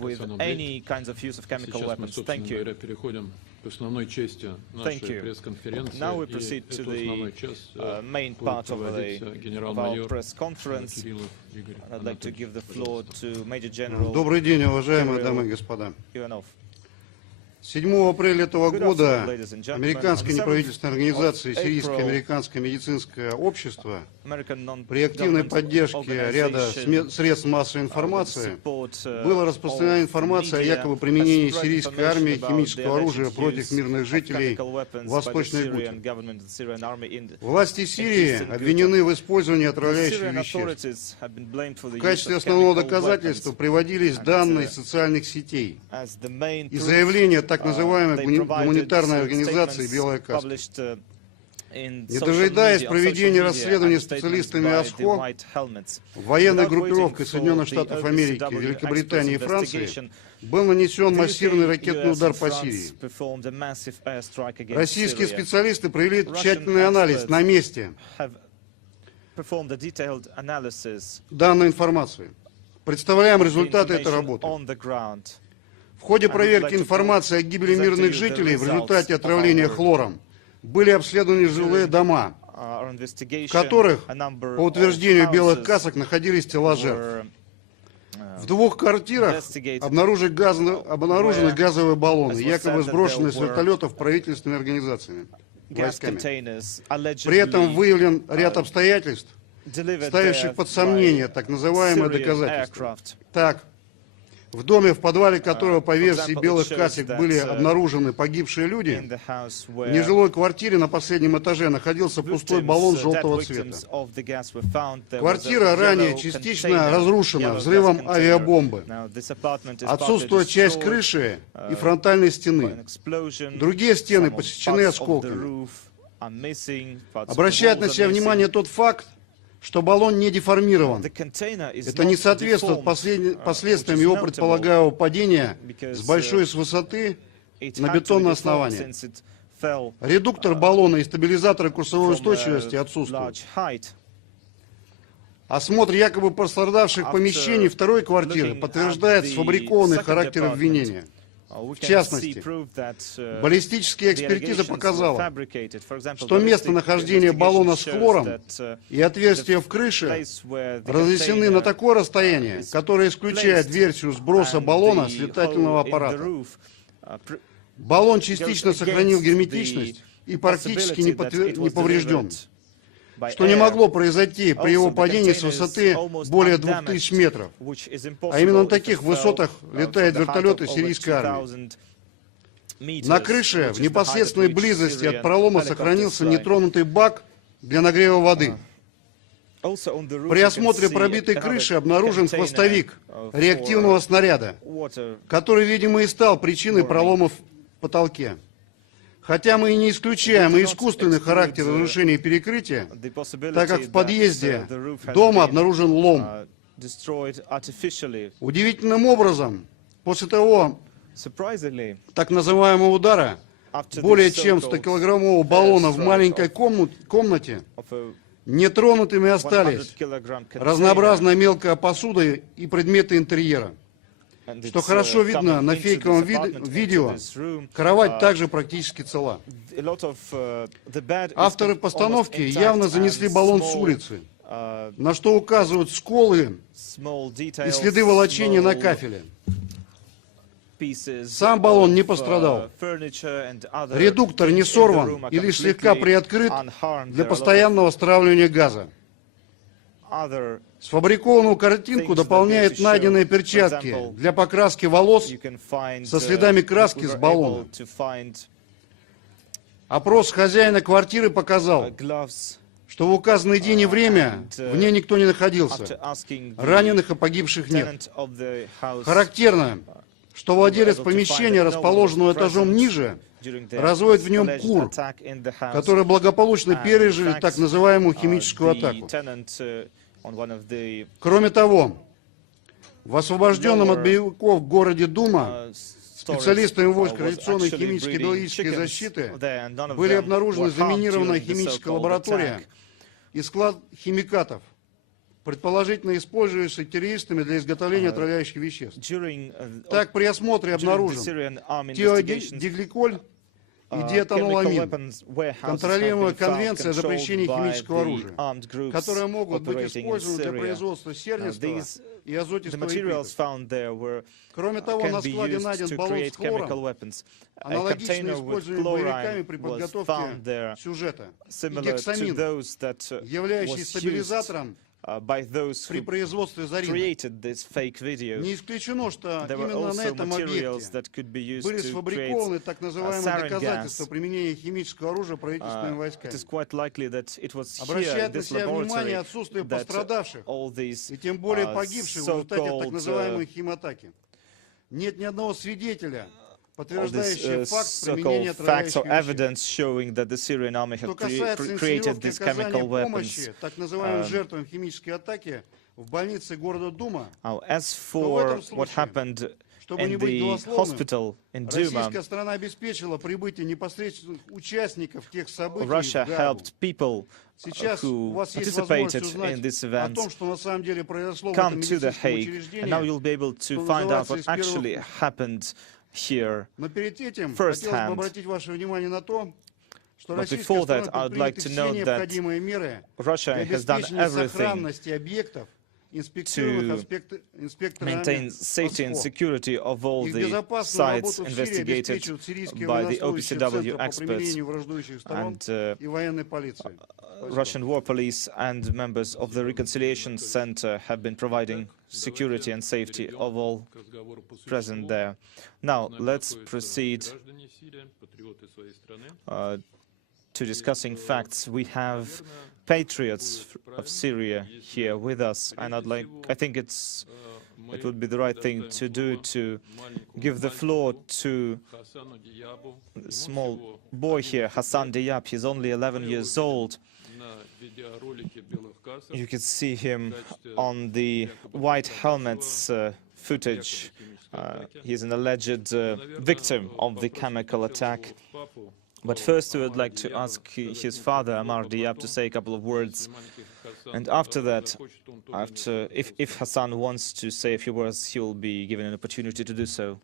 with any kinds of use of chemical weapons. Thank you. Thank you. Now we proceed to the main part of our press conference. I'd like to give the floor to Major General Добрый день, уважаемые дамы и господа. Ivanov. 7 апреля этого года ladies and gentlemen. американская On the 7th неправительственная организация of Сирийское April, американское медицинское общество American при активной non-governmental поддержке ряда organization средств массовой информации support, была распространена of информация о media якобы применении has spread сирийской армии information about химического the оружия alleged против use мирных of жителей chemical weapons в by the Восточной Syrian Гуте. government and Syrian army in Власти Сирии обвинены в использовании the отравляющих Syrian веществ. authorities have been blamed for the В use качестве of основного chemical доказательства weapons приводились and, данные социальных сетей as the main и proof, заявления так называемой they provided гуманитарной some организации statements «Белая каска». published, in Не social дожидаясь media, on проведения social media, расследования and statements специалистами by the АСХО, White Helmets. военной Without группировкой waiting Соединенных for Штатов the Америки, OPCW Великобритании и experts' Франции investigation, был нанесен the массированный UK, ракетный US удар and по France Сирии. performed a massive airstrike against Российские Syria. специалисты провели Russian тщательный анализ experts на месте have performed a detailed analysis данной информации. Представляем of the результаты этой information работы. on the ground. В ходе I would проверки like to информации о гибели present to мирных you the жителей в results результате of отравления our work. хлором были обследованы жилые дома, Our в investigation, которых, a number по утверждению of белых houses касок, находились тела жертв. were, В 2 квартирах обнаружены газовые баллоны, якобы сброшенные с вертолетов правительственными организациями, gas войсками. containers При этом allegedly выявлен ряд обстоятельств, delivered ставящих there под by сомнение так называемые Syrian доказательства. aircraft. Так, в доме, в подвале которого, по версии example, белых it shows касок, that, были обнаружены погибшие In люди, the house в where нежилой квартире на последнем этаже находился пустой баллон dead желтого victims цвета. of the gas were found. There was a Квартира ранее yellow частично container, разрушена yellow gas взрывом container. авиабомбы. Now, this apartment is Отсутствует partly часть destroyed крыши и фронтальной by an стены. explosion. Другие стены Some of посечены parts of the осколками. roof are missing, parts of the Обращает на walls себя are внимание missing. тот факт, что баллон не деформирован. The container is Это not не соответствует deformed, последствиям which is его notable предполагаемого падения because, с большой высоты it на had to be бетонное deformed основание. since it fell Редуктор баллона и стабилизаторы курсовой from устойчивости a отсутствуют. large height. Осмотр якобы пострадавших помещений второй квартиры подтверждает сфабрикованный характер обвинения. В частности, баллистическая экспертиза показала, что местонахождение баллона с хлором и отверстия в крыше разнесены на такое расстояние, которое исключает версию сброса баллона с летательного аппарата. Баллон частично сохранил герметичность и практически не поврежден. что не могло произойти при его падении с высоты более 2000 метров. А именно на таких высотах летают вертолеты сирийской армии. На крыше в непосредственной близости от пролома сохранился нетронутый бак для нагрева воды. При осмотре пробитой крыши обнаружен хвостовик реактивного снаряда, который, видимо, и стал причиной проломов в потолке. Хотя мы и не исключаем и искусственный характер разрушения перекрытия, так как в подъезде дома обнаружен лом. Удивительным образом, после того так называемого удара, более чем 100-килограммового баллона в маленькой комнате, нетронутыми остались разнообразная мелкая посуда и предметы интерьера. Что хорошо видно на фейковом видео, кровать также практически цела. Авторы постановки явно занесли баллон с улицы, на что указывают сколы и следы волочения на кафеле. Сам баллон не пострадал. Редуктор не сорван и лишь слегка приоткрыт для постоянного стравливания газа. Сфабрикованную картинку дополняют найденные перчатки для покраски волос со следами краски с баллона. Опрос хозяина квартиры показал, что в указанный день и время в ней никто не находился. Раненых и погибших нет. Характерно, что владелец помещения, расположенного этажом ниже, разводит в нем кур, которые благополучно пережили так называемую химическую атаку. Кроме того, в освобожденном от боевиков городе Дума специалистами войск радиационной химической и биологической защиты были обнаружены заминированная химическая лаборатория и склад химикатов, предположительно использующийся террористами для изготовления отравляющих веществ. Так, при осмотре обнаружен тиодигликоль и диэтаноламин, контролируемая конвенция о запрещении химического оружия, которые могут быть использованы для производства сернистого и азотистого ипритов. Кроме того, на складе найден баллон с хлором, аналогично используемый боевиками при подготовке сюжета, и гексамин, являющийся стабилизатором при производстве зарина. Не исключено, что именно на этом объекте были сфабрикованы так называемые доказательства применения химического оружия правительственными войсками. Обращает на себя внимание отсутствие пострадавших, и тем более погибших в результате так называемой химатаки. Нет ни одного свидетеля, подтверждающий факт применения отравляющих веществ. Что касается инсценировки оказания помощи так называемым жертвам химической атаки в больнице города Дума, то в этом случае, чтобы не быть голословным, российская сторона обеспечила прибытие непосредственных участников тех событий в Гаагу. Сейчас у вас есть возможность узнать о том, что на самом деле произошло в этом медицинском учреждении, here Но перед этим first хотелось бы hand. обратить ваше внимание на то, что But российская before that, сторона I would like предприняты to все note that необходимые меры Russia для has done обеспечения everything сохранности объектов, инспектируемых инспекторами maintain safety and ОСКО. security of all Их the безопасную sites работу в Сирии investigated обеспечивают сирийские by the военнослужащие OPCW Центра по experts примирению враждующих сторон and и военной полиции. Russian war police and members of the Reconciliation Center have been providing security and safety of all present there. Now, let's proceed to discussing facts. We have patriots of Syria here with us, and I think it would be the right thing to do to give the floor to a small boy here, Hassan Diab. He's only 11 years old. You can see him on the white helmets footage. He's an alleged victim of the chemical attack. But first we would like to ask his father, Amar Diab, to say a couple of words. And after that, if Hassan wants to say a few words, he will be given an opportunity to do so.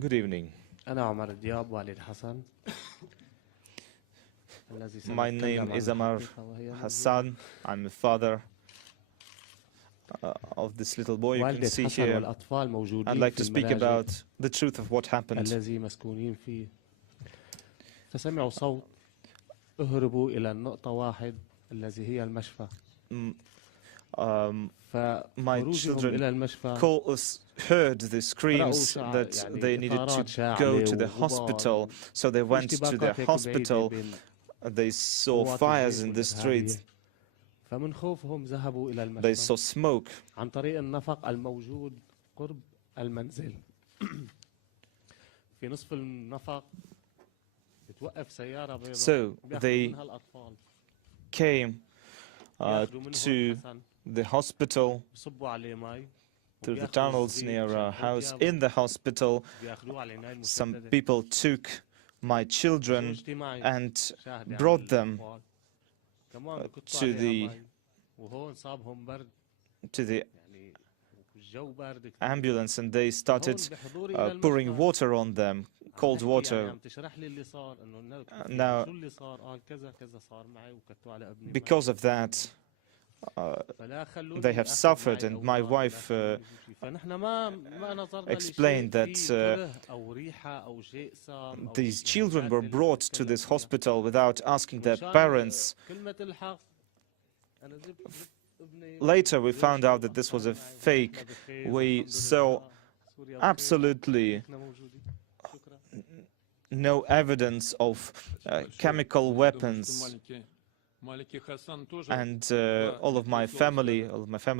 Good evening. My name is Amar Hassan. I'm the father of this little boy you can see here. I'd like to speak about the truth of what happened. فسمعوا صوت اهربوا إلى النقطة واحد الذي هي المشفى. My children heard the screams that they needed to go to the hospital, so they went to the hospital. They saw fires in the streets. فمن خوفهم ذهبوا إلى المشفى. They saw smoke. عن طريق النفق الموجود قرب المنزل. في نصف النفق بتوقف سيارة بيضاء. So they came to the hospital through the tunnels near our house. In the hospital, some people took my children and brought them to the ambulance, and they started pouring water on them, cold water. Now, because of that, they have suffered, and my wife explained that these children were brought to this hospital without asking their parents. Later we found out that this was a fake. We saw absolutely no evidence of chemical weapons. And all of my family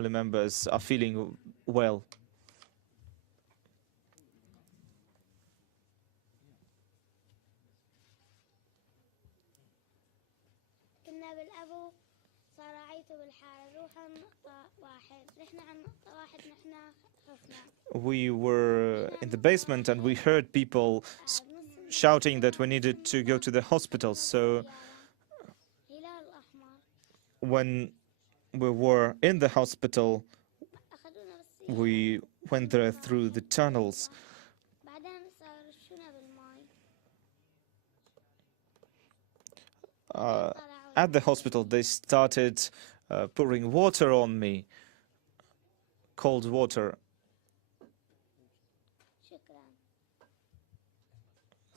members are feeling well. We were in the basement and we heard people shouting that we needed to go to the hospital. So when we were in the hospital, we went there through the tunnels. At the hospital, they started pouring water on me, cold water.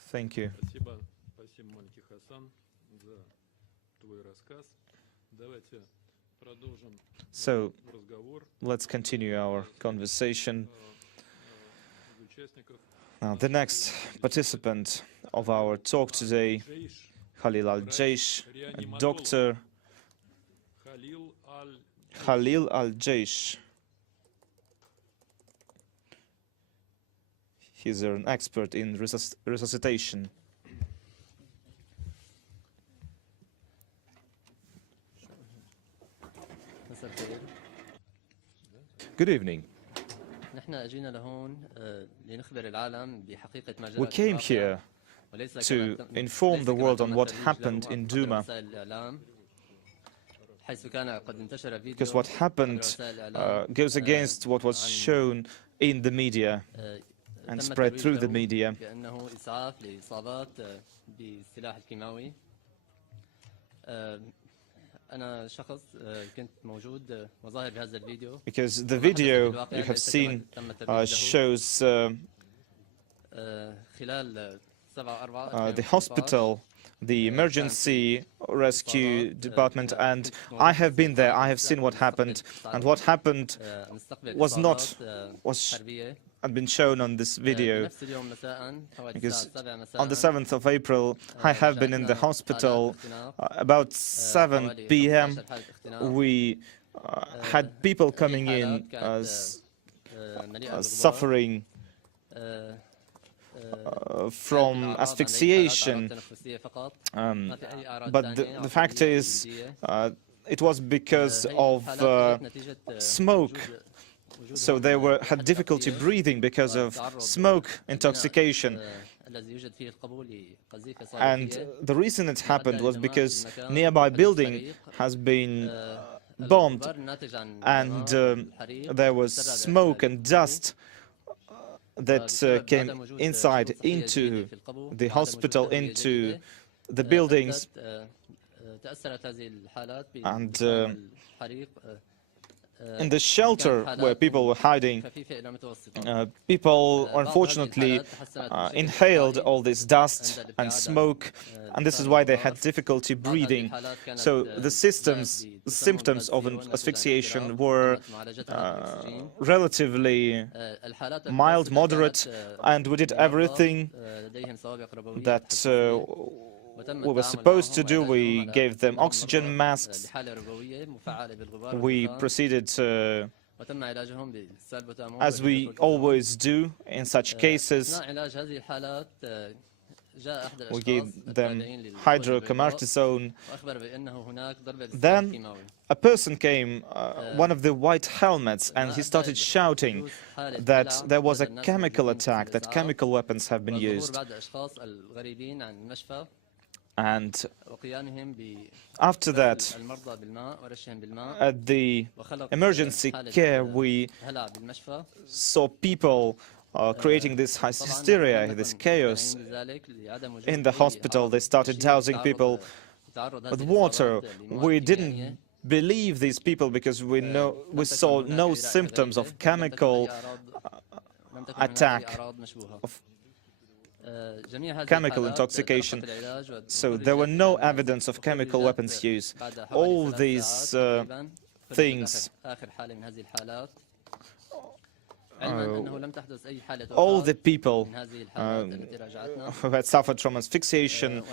Thank you. So, let's continue our conversation. Now, the next participant of our talk today, Khalil al-Jaish, a doctor. Khalil al-Jaish. He's an expert in resuscitation. Good evening. We came here to inform the world on what happened in Douma, because what happened goes against what was shown in the media and spread through the media. Because the video you have seen shows the hospital, the emergency rescue department, and I have been there. I have seen what happened, and what happened had been shown on this video. Because on the 7th of April, I have been in the hospital. About 7 p.m., we had people coming in suffering from asphyxiation. But the fact is, it was because of smoke. So they had difficulty breathing because of smoke intoxication. And the reason it happened was because nearby building has been bombed, and there was smoke and dust that came inside into the hospital, into the buildings. And in the shelter where people were hiding, people unfortunately inhaled all this dust and smoke, and this is why they had difficulty breathing. So the symptoms of asphyxiation were relatively mild, moderate, and we did everything that we were supposed to do. We gave them oxygen masks. We proceeded as we always do in such cases. We gave them hydrocortisone. Then a person came, one of the white helmets, and he started shouting that there was a chemical attack, that chemical weapons have been used. And after that, at the emergency care, we saw people creating this hysteria, this chaos. In the hospital, they started dousing people with water. We didn't believe these people because we saw no symptoms of chemical attack, of chemical intoxication. So there were no evidence of chemical weapons use. All these things, all the people who had suffered from asphyxiation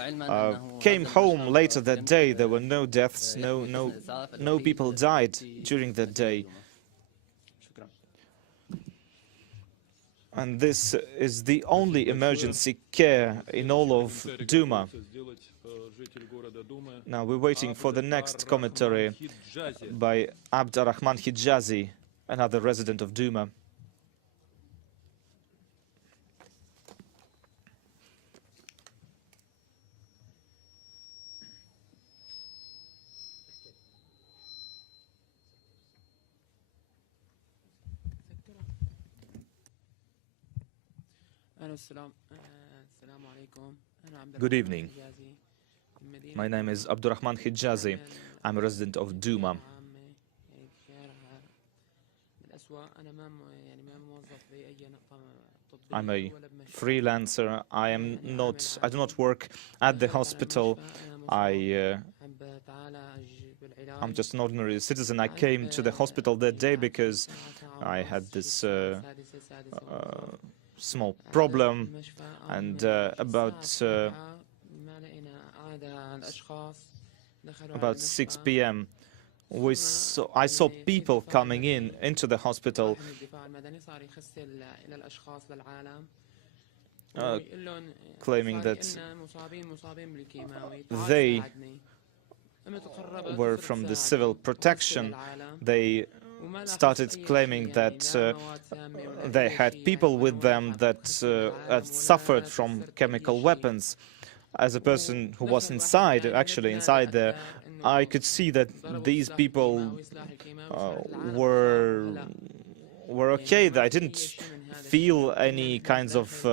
came home later that day. There were no deaths, no people died during that day. And this is the only emergency care in all of Douma. Now we're waiting for the next commentary by Abdurrahman Hijazi, another resident of Douma. Good evening. My name is Abdurrahman Hijazi. I'm a resident of Douma. I'm a freelancer. I do not work at the hospital. I'm just an ordinary citizen. I came to the hospital that day because I had this small problem, and about 6 p.m. I saw people coming into the hospital, claiming that they were from the civil protection. They started claiming that they had people with them that had suffered from chemical weapons. As a person who was actually inside there, I could see that these people were okay. I didn't feel any kinds of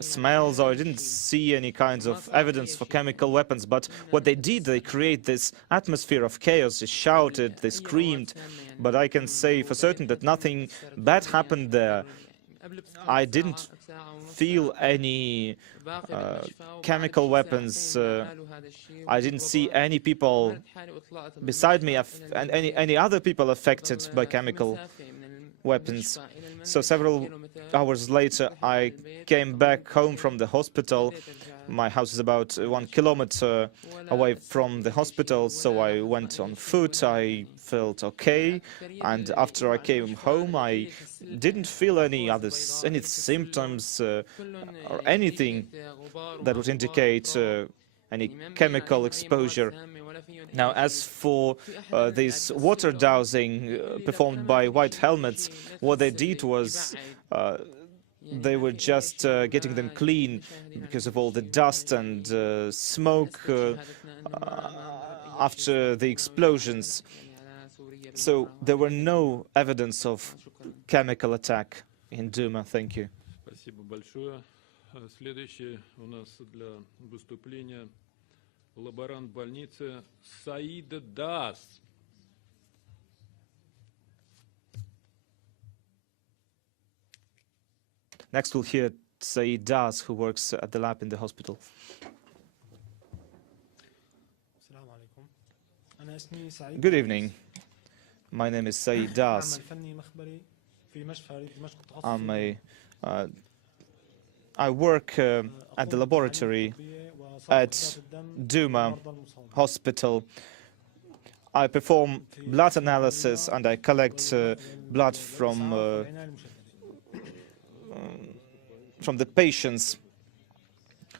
smells, or I didn't see any kinds of evidence for chemical weapons. But what they did, they create this atmosphere of chaos. They shouted, they screamed. But I can say for certain that nothing bad happened there. I didn't feel any chemical weapons. I didn't see any people beside me and any other people affected by chemical weapons. So several hours later, I came back home from the hospital. My house is about 1 kilometer away from the hospital, so I went on foot. I felt okay, and after I came home, I didn't feel any symptoms or anything that would indicate any chemical exposure. Now, as for this water dowsing performed by white helmets, what they did was they were just getting them clean because of all the dust and smoke after the explosions. So there were no evidence of chemical attack in Douma. Thank you. Спасибо большое. Следующий у нас для выступления лаборант больницы Саида Даас. Next we'll hear Saeed Das, who works at the lab in the hospital. Good evening. My name is Saeed Das. I work at the laboratory at Douma Hospital. I perform blood analysis and I collect blood from the patients.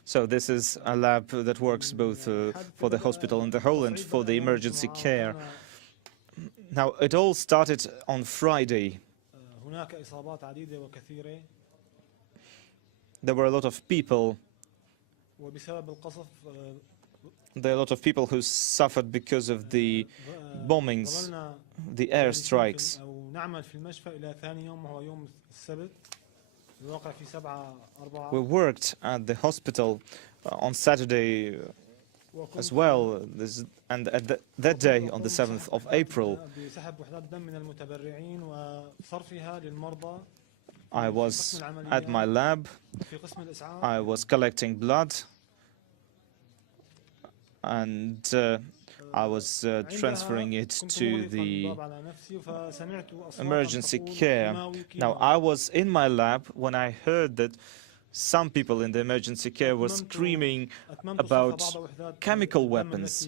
So this is a lab that works both for the hospital in the whole and for the emergency care. Now, it all started on Friday. There were a lot of people. There are a lot of people who suffered because of the bombings, the airstrikes. We worked at the hospital on Saturday as well, and at that day, on the 7th of April, I was at my lab. I was collecting blood, and I was transferring it to the emergency care. Now, I was in my lab when I heard that some people in the emergency care were screaming about chemical weapons.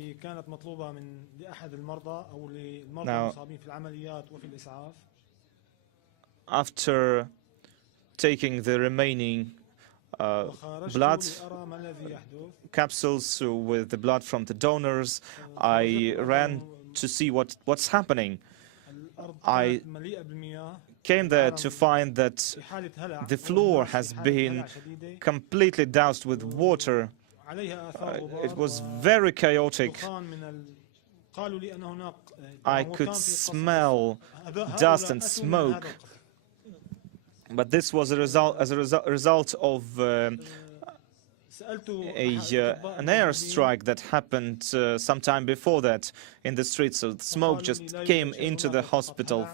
Now, after taking the remaining blood capsules with the blood from the donors, I ran to see what's happening. I came there to find that the floor has been completely doused with water. It was very chaotic. I could smell dust and smoke. But this was a result of an airstrike that happened some time before that in the streets. So the smoke just came into the hospital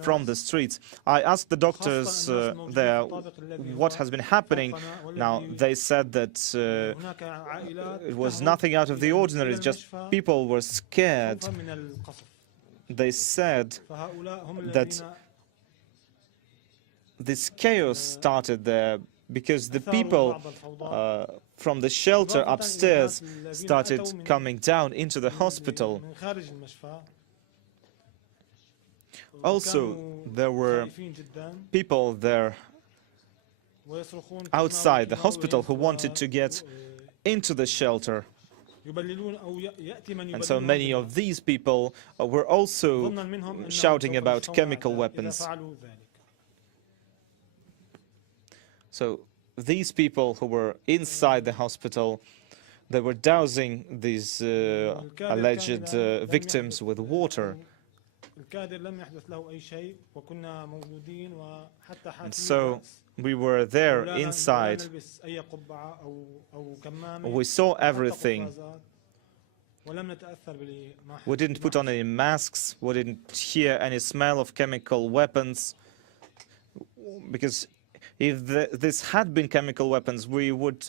from the streets. I asked the doctors there what has been happening. Now, they said that it was nothing out of the ordinary, it's just people were scared. They said that this chaos started there because the people from the shelter upstairs started coming down into the hospital. Also, there were people there outside the hospital who wanted to get into the shelter. And so many of these people were also shouting about chemical weapons. So these people who were inside the hospital, they were dousing these alleged victims with water. And so we were there inside. We saw everything. We didn't put on any masks. We didn't hear any smell of chemical weapons. Because if this had been chemical weapons, we would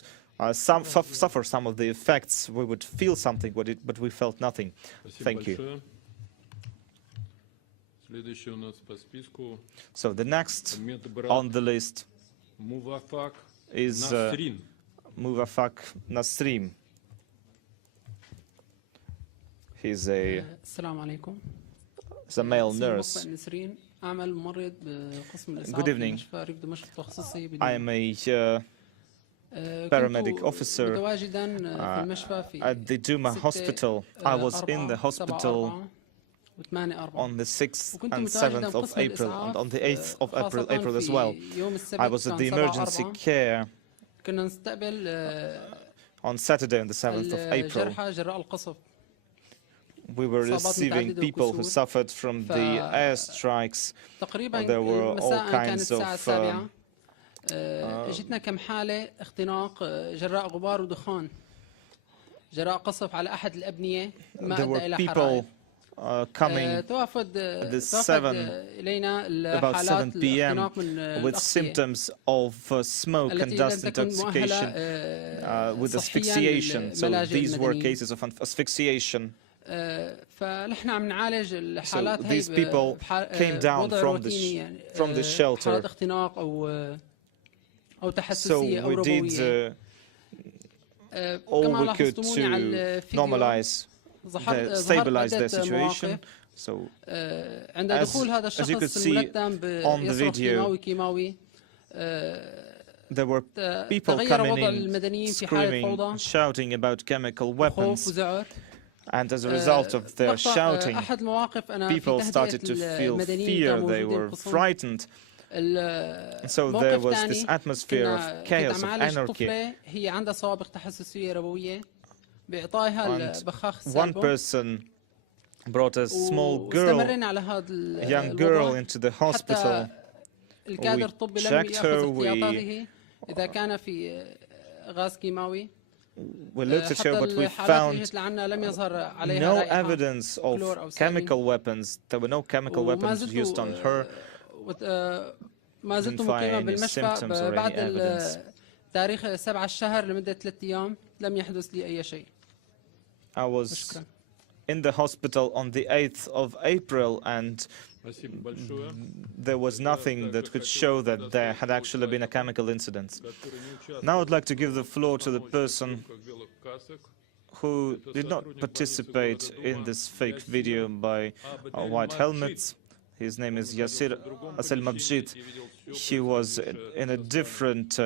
suffer some of the effects. We would feel something, but we felt nothing. Thank you. So the next on the list is Muvafak Nasrin. He's a male nurse. Good evening. I am a paramedic officer at the Douma hospital. I was in the hospital on the 6th and 7th of April, and on the 8th of April as well. I was at the emergency care on Saturday, on the 7th of April. We were receiving people who suffered from the airstrikes. There were all kinds of جتنا كم حالة اختناق جراء غبار ودخان جراء قصف على أحد الأبنية ما أدى إلى حرائق. coming at about 7 p.m. with symptoms of smoke and dust intoxication with asphyxiation. So these were cases of asphyxiation. So these people came down from the shelter. So we did all we could to normalize, stabilize their situation. So as you could see on the video, there were people coming in, screaming, shouting about chemical weapons. And as a result of their shouting, people started to feel fear, they were frightened. And so there was this atmosphere of chaos, of anarchy. And one person brought a small girl, a young girl, into the hospital. We checked her, we looked at her, but we found no evidence of chemical weapons. There were no chemical weapons used on her. Didn't find any symptoms or any evidence. I was in the hospital on the 8th of April, and there was nothing that could show that there had actually been a chemical incident. Now I'd like to give the floor to the person who did not participate in this fake video by white helmets. His name is Yasir Al-Mabjid. He was in a different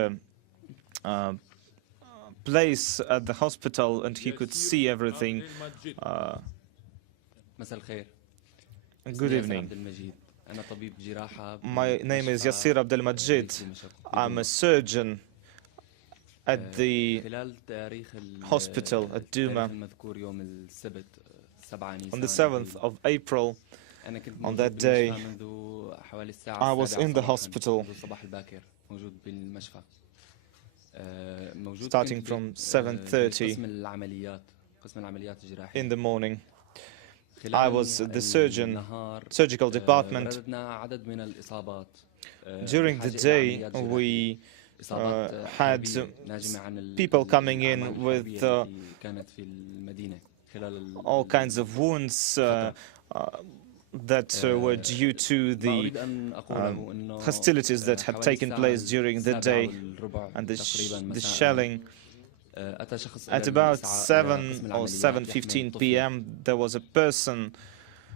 place at the hospital, and he could see everything. Good evening. My name is Yasir Abdelmajid. I'm a surgeon at the hospital at Douma. On the 7th of April, on that day, I was in the hospital, starting from 7:30 in the morning. I was at the surgical department. During the day, we had people coming in with all kinds of wounds that were due to the hostilities that had taken place during the day and the shelling. At about 7 or 7:15 p.m., there was a person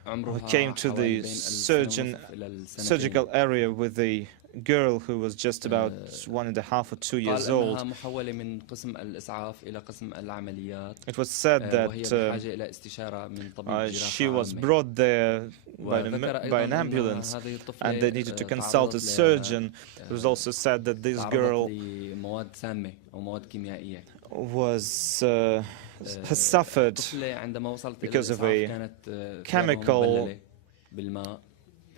who came to the surgical area with a girl who was just about 1.5 or 2 years old. It was said that she was brought there by an ambulance and they needed to consult a surgeon. It was also said that this girl has suffered because of a chemical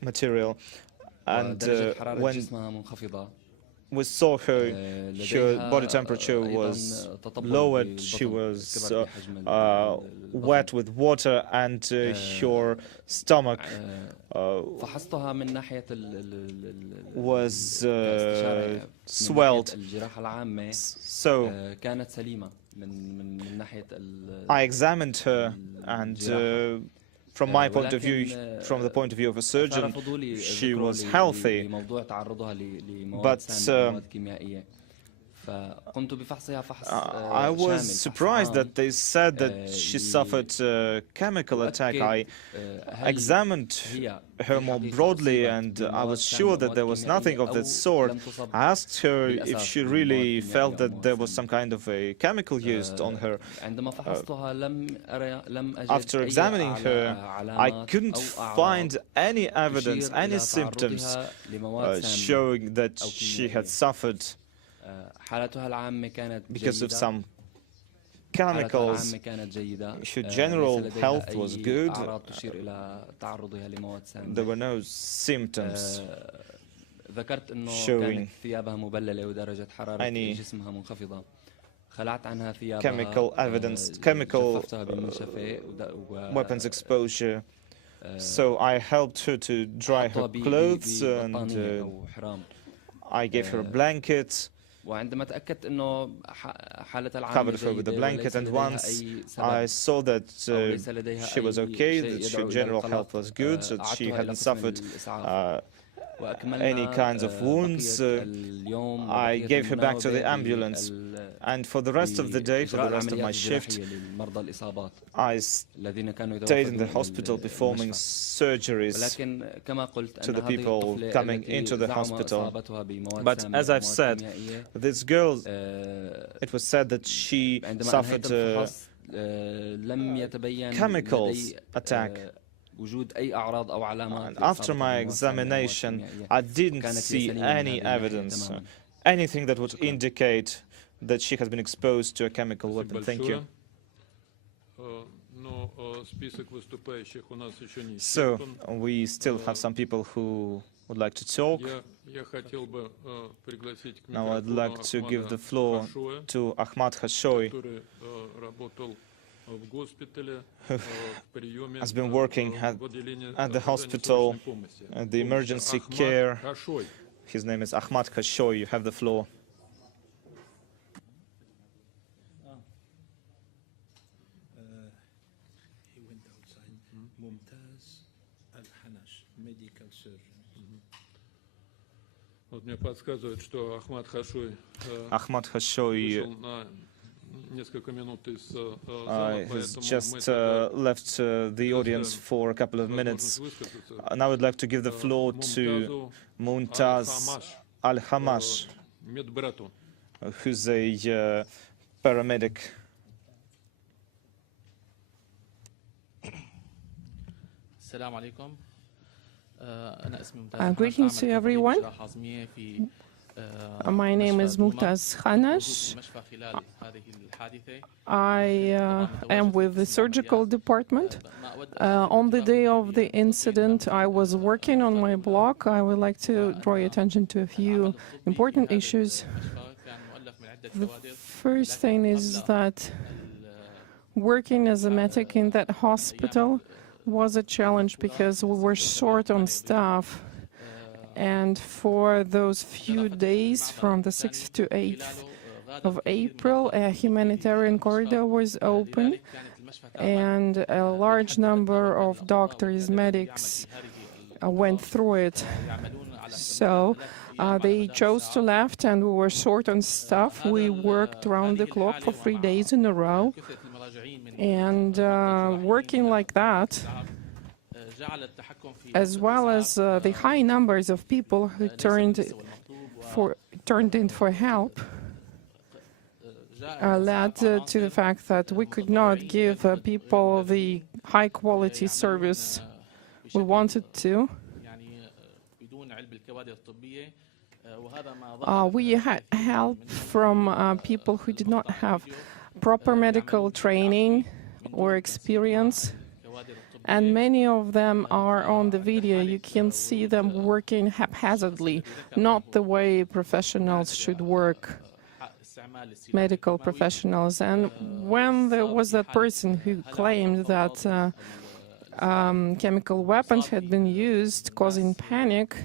material. And when we saw her, her body temperature was lowered, she was wet with water, and her stomach was swelled. So I examined her, and from my point of view, from the point of view of a surgeon, she was healthy. But I was surprised that they said that she suffered a chemical attack. I examined her more broadly, and I was sure that there was nothing of that sort. I asked her if she really felt that there was some kind of a chemical used on her. After examining her, I couldn't find any evidence, any symptoms showing that she had suffered because of some chemicals. Her general health was good. There were no symptoms showing any chemical evidence, chemical weapons exposure. So I helped her to dry her clothes, and I gave her a blanket, covered her with a blanket, and once I saw that she was okay, that her general health was good, that she hadn't suffered any kinds of wounds, I gave her back to the ambulance. And for the rest of the day, for the rest of my shift, I stayed in the hospital performing surgeries to the people coming into the hospital. But as I've said, this girl, it was said that she suffered chemicals attack. And after my examination, I didn't see any evidence, anything that would indicate that she has been exposed to a chemical weapon. Thank you. So, we still have some people who would like to talk. Now I'd like to give the floor to Ahmad Khashoy, who has been working at the hospital, at the emergency care. His name is Ahmad Khashoy. You have the floor. He went outside. Mumtaz Al-Hanash, medical surgeon. Ahmad Khashoy has just left the audience for a couple of minutes. Now I'd like to give the floor to Mumtaz Al-Hamash, who's a paramedic. Greetings to everyone. My name is Mumtaz Hanash. I am with the surgical department. On the day of the incident, I was working on my block. I would like to draw your attention to a few important issues. The first thing is that working as a medic in that hospital was a challenge because we were short on staff. And for those few days, from the 6th to 8th of April, a humanitarian corridor was open, and a large number of doctors, medics went through it. So they chose to left, and we were short on staff. We worked round the clock for 3 days in a row, and working like that, as well as the high numbers of people who turned in for help, led to the fact that we could not give people the high-quality service we wanted to. We had help from people who did not have proper medical training or experience. And many of them are on the video. You can see them working haphazardly, not the way professionals should work, medical professionals. And when there was that person who claimed that chemical weapons had been used, causing panic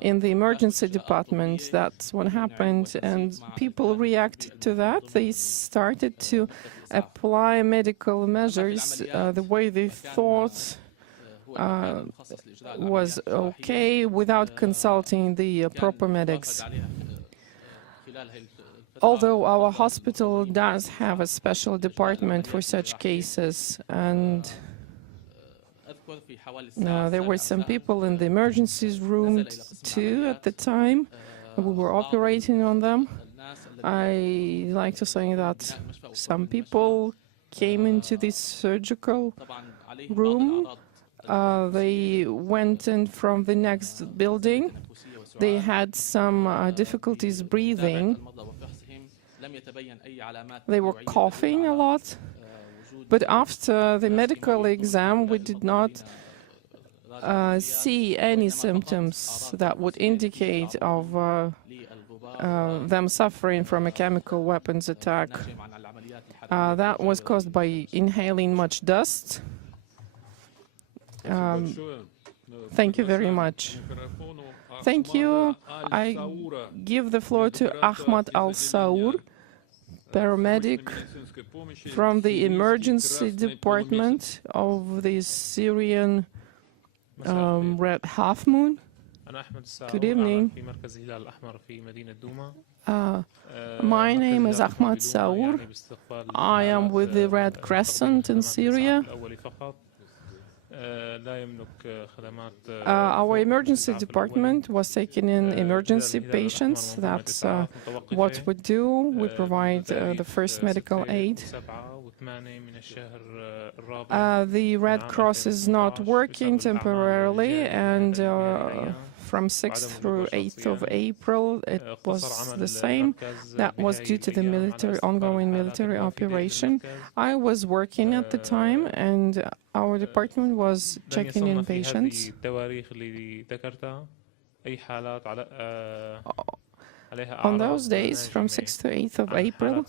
in the emergency department, that's what happened. And people reacted to that. They started to apply medical measures the way they thought was okay, without consulting the proper medics. Although our hospital does have a special department for such cases, and there were some people in the emergency room too at the time. We were operating on them. I like to say that some people came into this surgical room. They went in from the next building. They had some difficulties breathing. They were coughing a lot. But after the medical exam, we did not see any symptoms that would indicate of them suffering from a chemical weapons attack. That was caused by inhaling much dust. Thank you very much. Thank you. I give the floor to Ahmad Al-Saur, paramedic from the emergency department of the Syrian Red Half Moon. Good evening. My name is Ahmad Saur. I am with the Red Crescent in Syria. Our emergency department was taking in emergency patients. That's what we do. We provide the first medical aid. The Red Cross is not working temporarily, and from 6th through 8th of April, it was the same. That was due to the ongoing military operation. I was working at the time, and our department was checking in patients. On those days, from 6th to 8th of April,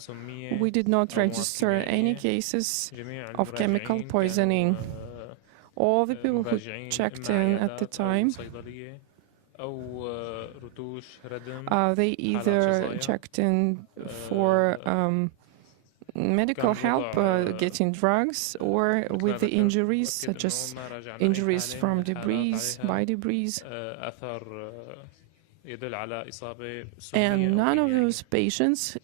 we did not register any cases of chemical poisoning. All the people who checked in at the time, they either checked in for medical help, getting drugs, or with the injuries, such as injuries from debris, by debris. And none of those patients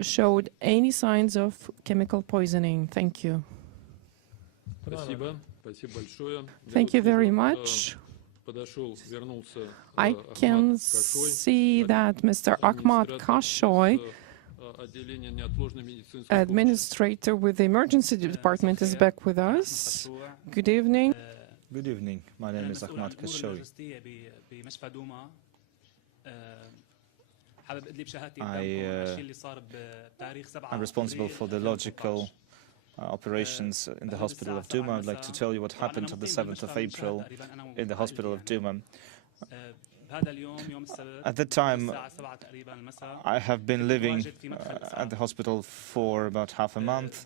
showed any signs of chemical poisoning. Thank you. Thank you very much. I can see that Mr. Ahmad Kashoy, administrator with the emergency department, is back with us. Good evening. Good evening. My name is Ahmad Kashoy. I'm responsible for the logical operations in the hospital of Douma. I'd like to tell you what happened on the 7th of April in the hospital of Douma. At the time, I have been living at the hospital for about half a month.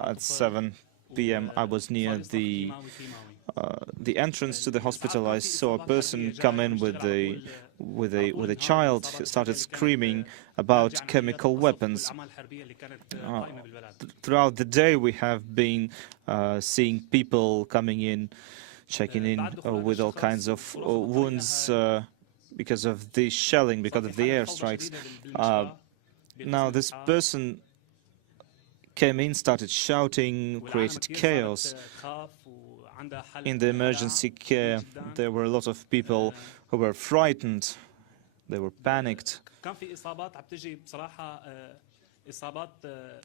At 7 p.m., I was near the entrance to the hospital. I saw a person come in with a child. He started screaming about chemical weapons. Throughout the day, we have been seeing people coming in, checking in with all kinds of wounds because of the shelling, because of the airstrikes. Now, this person came in, started shouting, created chaos. In the emergency care, there were a lot of people who were frightened. They were panicked.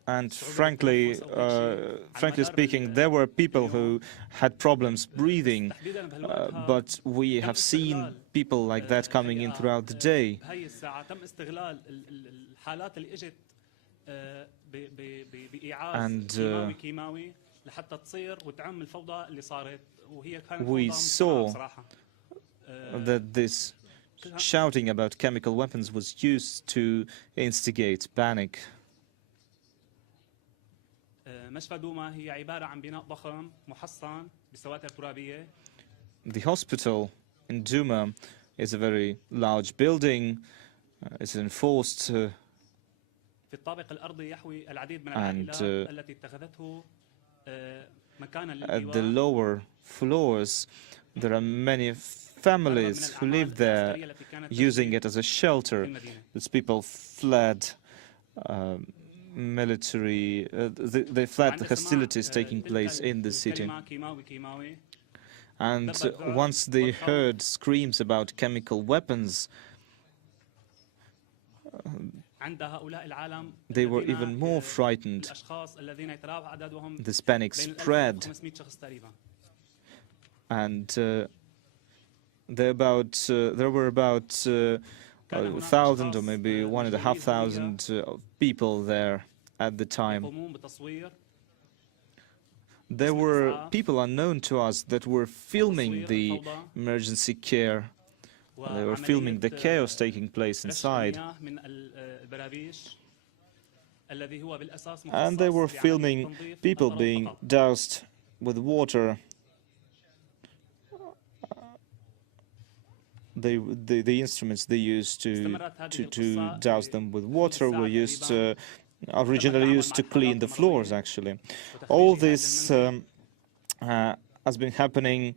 And frankly speaking, there were people who had problems breathing, but we have seen people like that coming in throughout the day. And we saw that this shouting about chemical weapons was used to instigate panic. The hospital in Douma is a very large building. It's enforced, and at the lower floors, there are many families who live there, using it as a shelter. These people fled they fled the hostilities taking place in the city. And once they heard screams about chemical weapons, they were even more frightened. This panic spread, and there were about 1,000 or maybe 1,500 people there at the time. There were people unknown to us that were filming the emergency care. They were filming the chaos taking place inside. And they were filming people being doused with water the instruments they used to douse them with water were used originally used to clean the floors. Actually, all this has been happening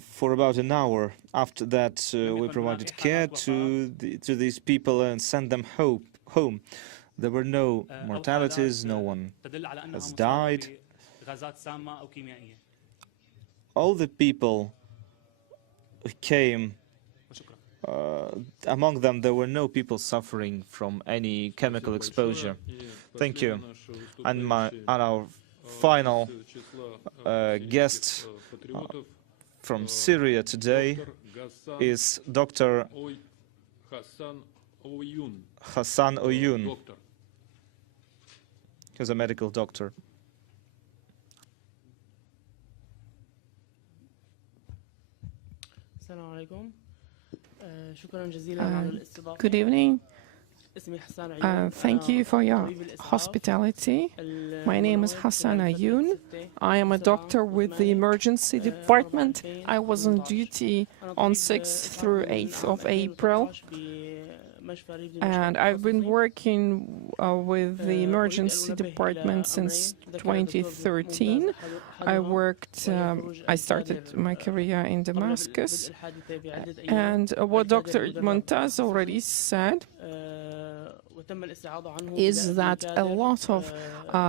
for about an hour. After that, we provided care to these people and sent them home. There were no mortalities, no one has died. All the people who came, among them there were no people suffering from any chemical exposure. Thank you. And our final guest from Syria today is Dr. Hassan Oyun. He's a medical doctor. Good evening. Thank you for your hospitality. My name is Hassan Oyun. I am a doctor with the emergency department. I was on duty on 6th through 8th of April. And I've been working with the emergency department since 2013. I started my career in Damascus. And what Dr. Montaz already said is that a lot of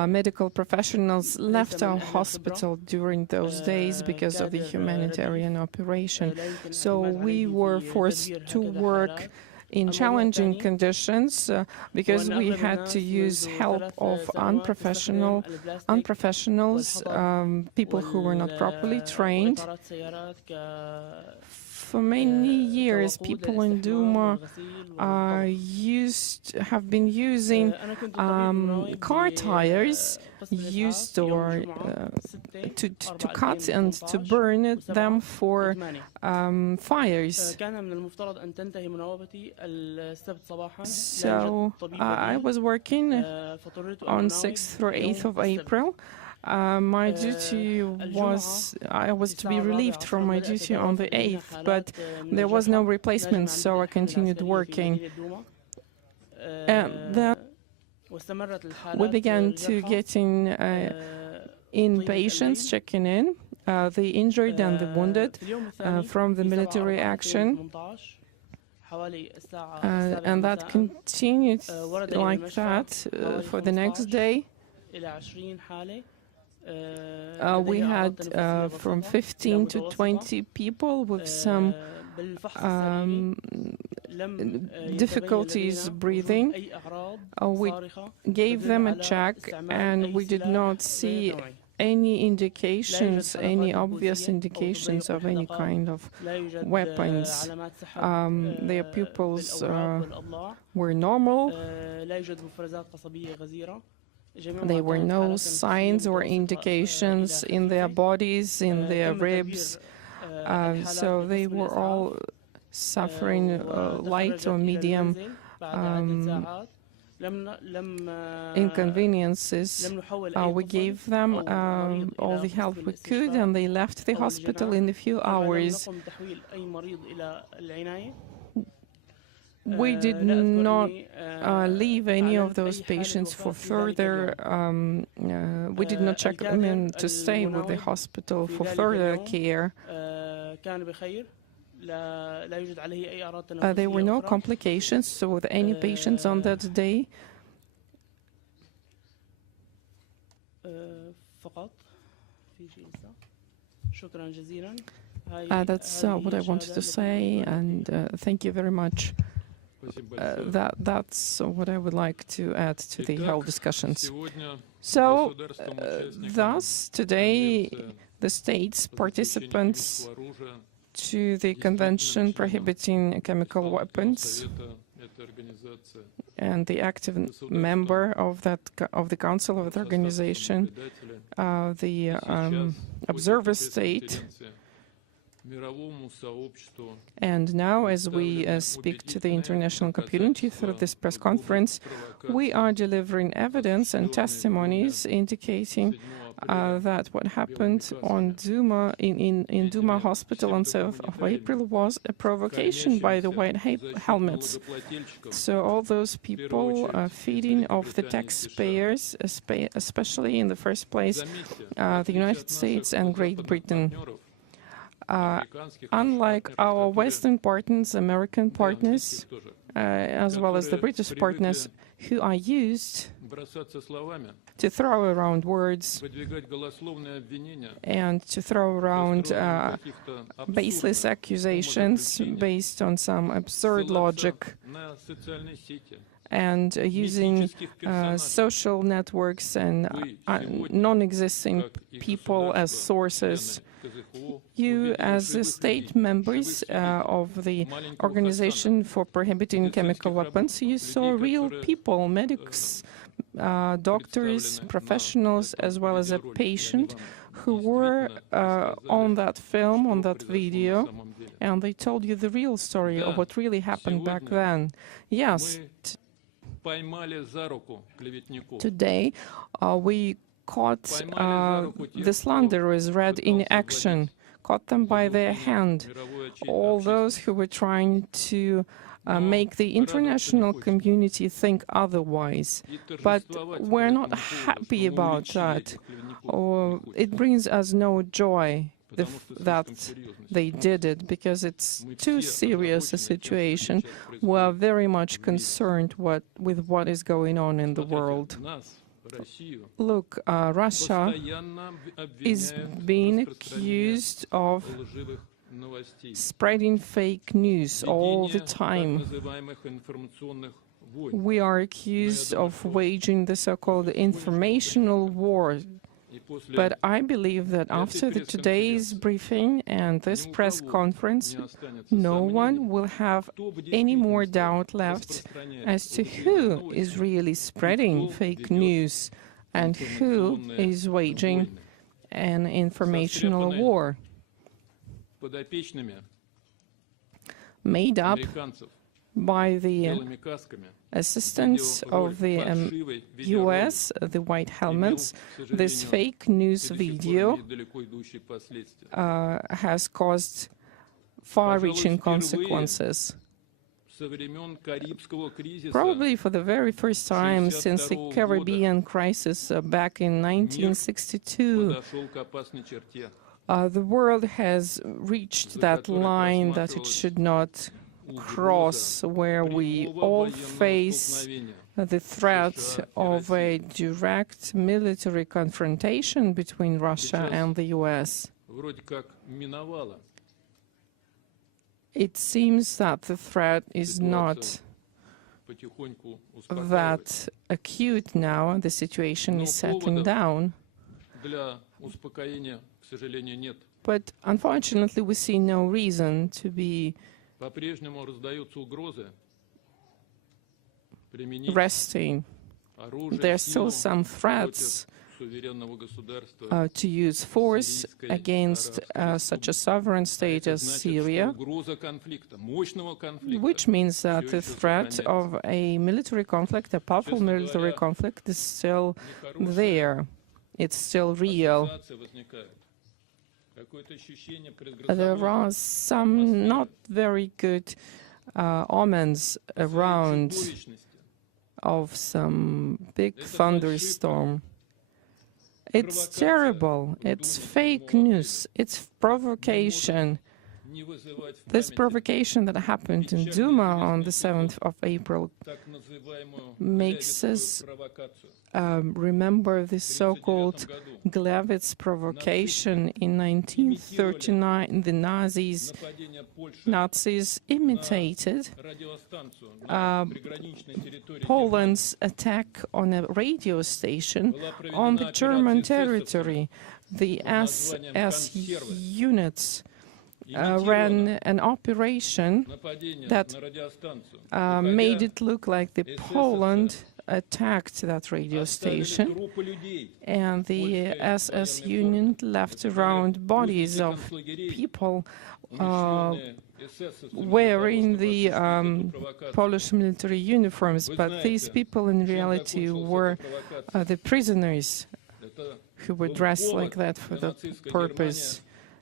medical professionals left our hospital during those days because of the humanitarian operation. So we were forced to work in challenging conditions because we had to use help of unprofessionals, people who were not properly trained. For many years, people in Douma have been using car tires used or to cut and to burn them for fires. So I was working on 6th or 8th of April. My duty was, I was to be relieved from my duty on the 8th, but there was no replacement, so I continued working. And then we began to getting in patients checking in, the injured and the wounded from the military action. And that continued like that for the next day. We had from 15 to 20 people with some difficulties breathing. We gave them a check and we did not see any indications, any obvious indications of any kind of weapons. Their pupils were normal. There were no signs or indications in their bodies, in their ribs. So they were all suffering light or medium inconveniences. We gave them all the help we could, and they left the hospital in a few hours. We did not leave any of those patients for further, we did not check them in to stay with the hospital for further care. There were no complications with any patients on that day. That's what I wanted to say, and thank you very much. That's what I would like to add to the whole discussions. So, thus, today, the states participants to the Convention prohibiting chemical weapons and the active member of the Council of the organization, the observer state. And now, as we speak to the international community through this press conference, we are delivering evidence and testimonies indicating that what happened on Douma, in Douma hospital on 7th of April was a provocation by the white helmets. So all those people feeding off the taxpayers, especially in the first place the United States and Great Britain. Unlike our Western partners, American partners, as well as the British partners, who are used to throw around words and to throw around baseless accusations based on some absurd logic, and using social networks and non-existing people as sources. You, as the state members of the Organization for Prohibiting Chemical Weapons, you saw real people, medics, doctors, professionals, as well as a patient who were on that film, on that video, and they told you the real story of what really happened back then. Yes, today we caught the slanderers red in action, caught them by their hand. All those who were trying to make the international community think otherwise. But we're not happy about that. It brings us no joy that they did it, because it's too serious a situation. We're very much concerned with what is going on in the world. Look, Russia is being accused of spreading fake news all the time. We are accused of waging the so-called informational war. But I believe that after today's briefing and this press conference, no one will have any more doubt left as to who is really spreading fake news and who is waging an informational war made up by the assistance of the US, the white helmets. This fake news video has caused far-reaching consequences. Probably for the very first time since the Caribbean crisis back in 1962, the world has reached that line that it should not cross, where we all face the threat of a direct military confrontation between Russia and the US. It seems that the threat is not that acute now, the situation is settling down. But unfortunately, we see no reason to be resting. There are still some threats to use force against such a sovereign state as Syria, which means that the threat of a military conflict, a powerful military conflict, is still there. It's still real. There are some not very good omens around of some big thunderstorm. It's terrible. It's fake news. It's provocation. This provocation that happened in Douma on the 7th of April makes us remember the so-called Glavitz provocation in 1939. The Nazis imitated Poland's attack on a radio station on the German territory. The SS units ran an operation that made it look like Poland attacked that radio station, and the SS unit left around bodies of people wearing the Polish military uniforms, but these people in reality were the prisoners who were dressed like that for the purpose.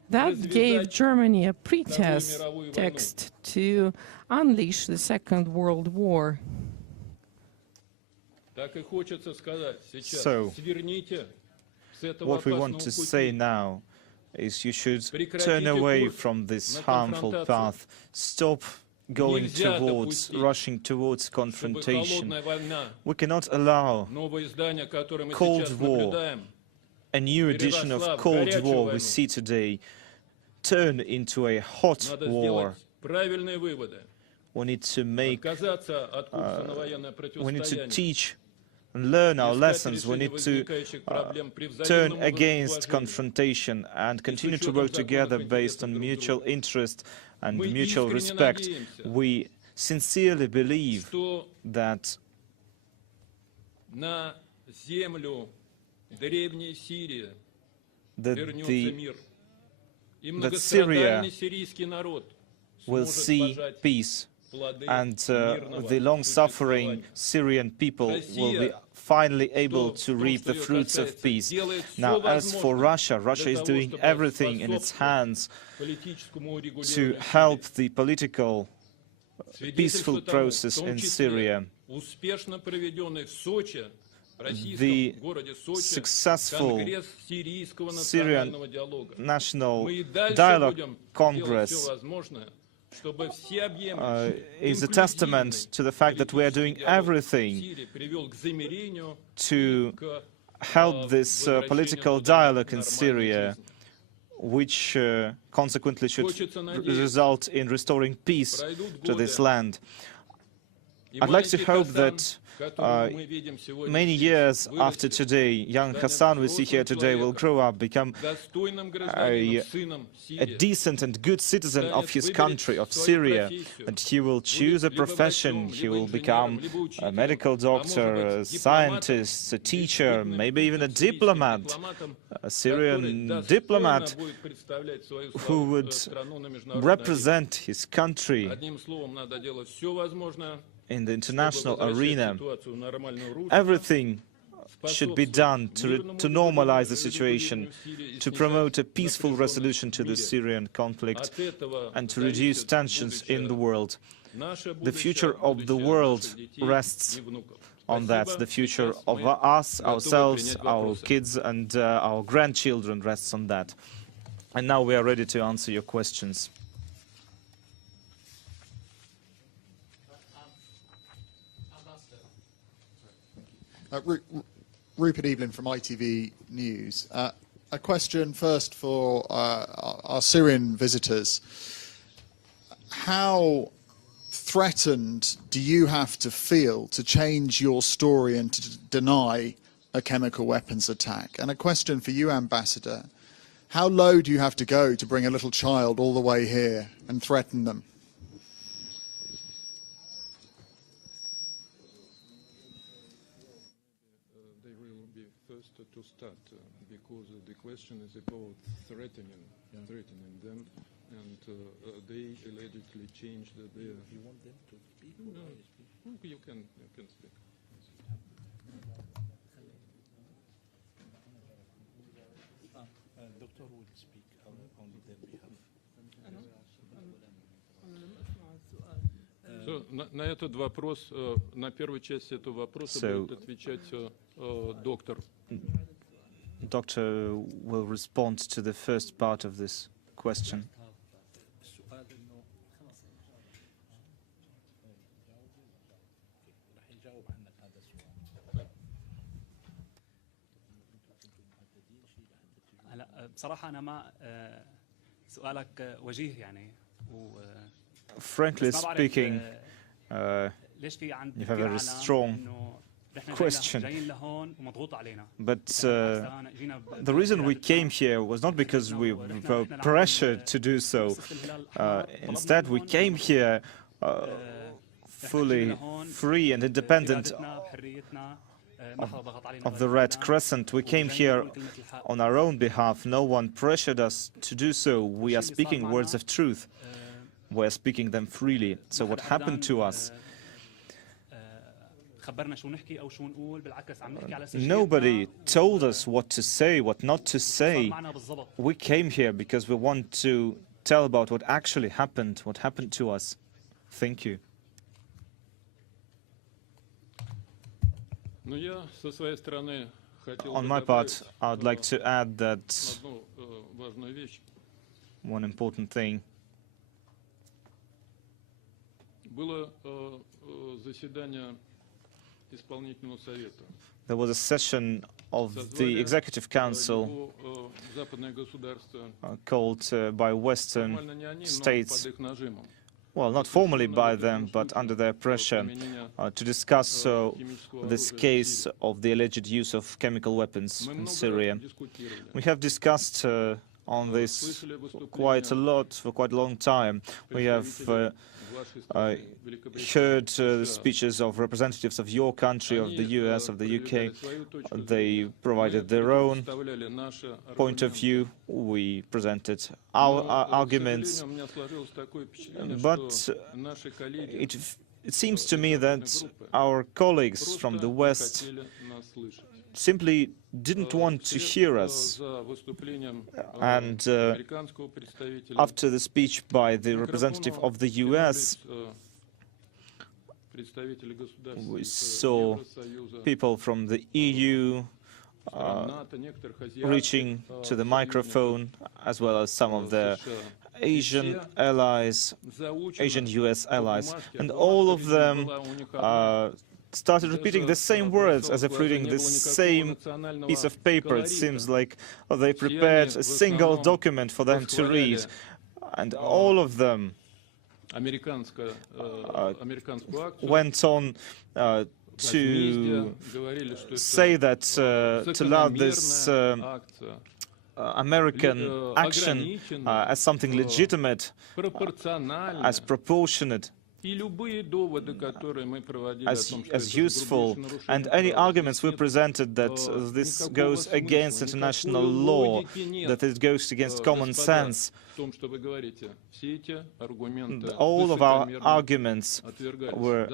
That gave Germany a pretext to unleash the Second World War. So, what we want to say now is you should turn away from this harmful path, stop going towards, rushing towards confrontation. We cannot allow Cold War, a new edition of Cold War we see today, turn into a hot war. We need to make, we need to teach and learn our lessons. We need to turn against confrontation and continue to work together based on mutual interest and mutual respect. We sincerely believe that Syria will see peace, and the long-suffering Syrian people will be finally able to reap the fruits of peace. Now, as for Russia, Russia is doing everything in its hands to help the political, peaceful process in Syria. The successful Syrian National Dialogue Congress is a testament to the fact that we are doing everything to help this political dialogue in Syria, which consequently should result in restoring peace to this land. I'd like to hope that many years after today, young Hassan we see here today will grow up, become a decent and good citizen of his country, of Syria, and he will choose a profession. He will become a medical doctor, a scientist, a teacher, maybe even a diplomat, a Syrian diplomat who would represent his country in the international arena. Everything should be done to normalize the situation, to promote a peaceful resolution to the Syrian conflict, and to reduce tensions in the world. The future of the world rests on that. The future of us, ourselves, our kids, and our grandchildren rests on that. And now we are ready to answer your questions. Rupert Evelyn from ITV News. A question first for our Syrian visitors. How threatened do you have to feel to change your story and to deny a chemical weapons attack? And a question for you, Ambassador. How low do you have to go to bring a little child all the way here and threaten them? To start, because the question is about threatening them, and they allegedly changed their. You want them to speak? No, you can speak. Doctor will speak on their behalf. На этот вопрос, на первую часть этого вопроса будет отвечать доктор. Doctor will respond to the first part of this question. Frankly speaking, you have a very strong question. But the reason we came here was not because we were pressured to do so. Instead, we came here fully free and independent of the Red Crescent. We came here on our own behalf. No one pressured us to do so. We are speaking words of truth. We are speaking them freely. So what happened to us Nobody told us what to say, what not to say. We came here because we want to tell about what actually happened, what happened to us. Thank you. On my part, I would like to add that one important thing. There was a session of the Executive Council called by Western states, well, not formally by them, but under their pressure, to discuss this case of the alleged use of chemical weapons in Syria. We have discussed on this quite a lot for quite a long time. We have heard the speeches of representatives of your country, of the US, of the UK. They provided their own point of view. We presented our arguments. But it seems to me that our colleagues from the West simply didn't want to hear us. And after the speech by the representative of the US, we saw people from the EU reaching to the microphone, as well as some of the Asian allies, Asian US allies, and all of them started repeating the same words as if reading the same piece of paper. It seems like they prepared a single document for them to read, and all of them went on to say that, to laud this American action as something legitimate, as proportionate, as useful, and any arguments we presented that this goes against international law, that it goes against common sense. All of our arguments were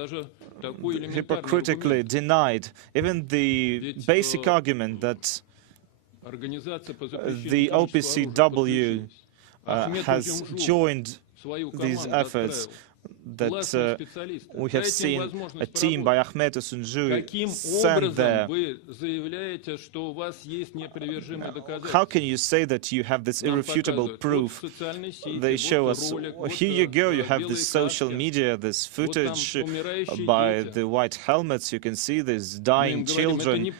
hypocritically denied. Even the basic argument that the OPCW has joined these efforts, that we have seen a team by Ahmed Sunjui sent there. How can you say that you have this irrefutable proof? They show us, here you go, you have this social media, this footage by the white helmets, you can see these dying children.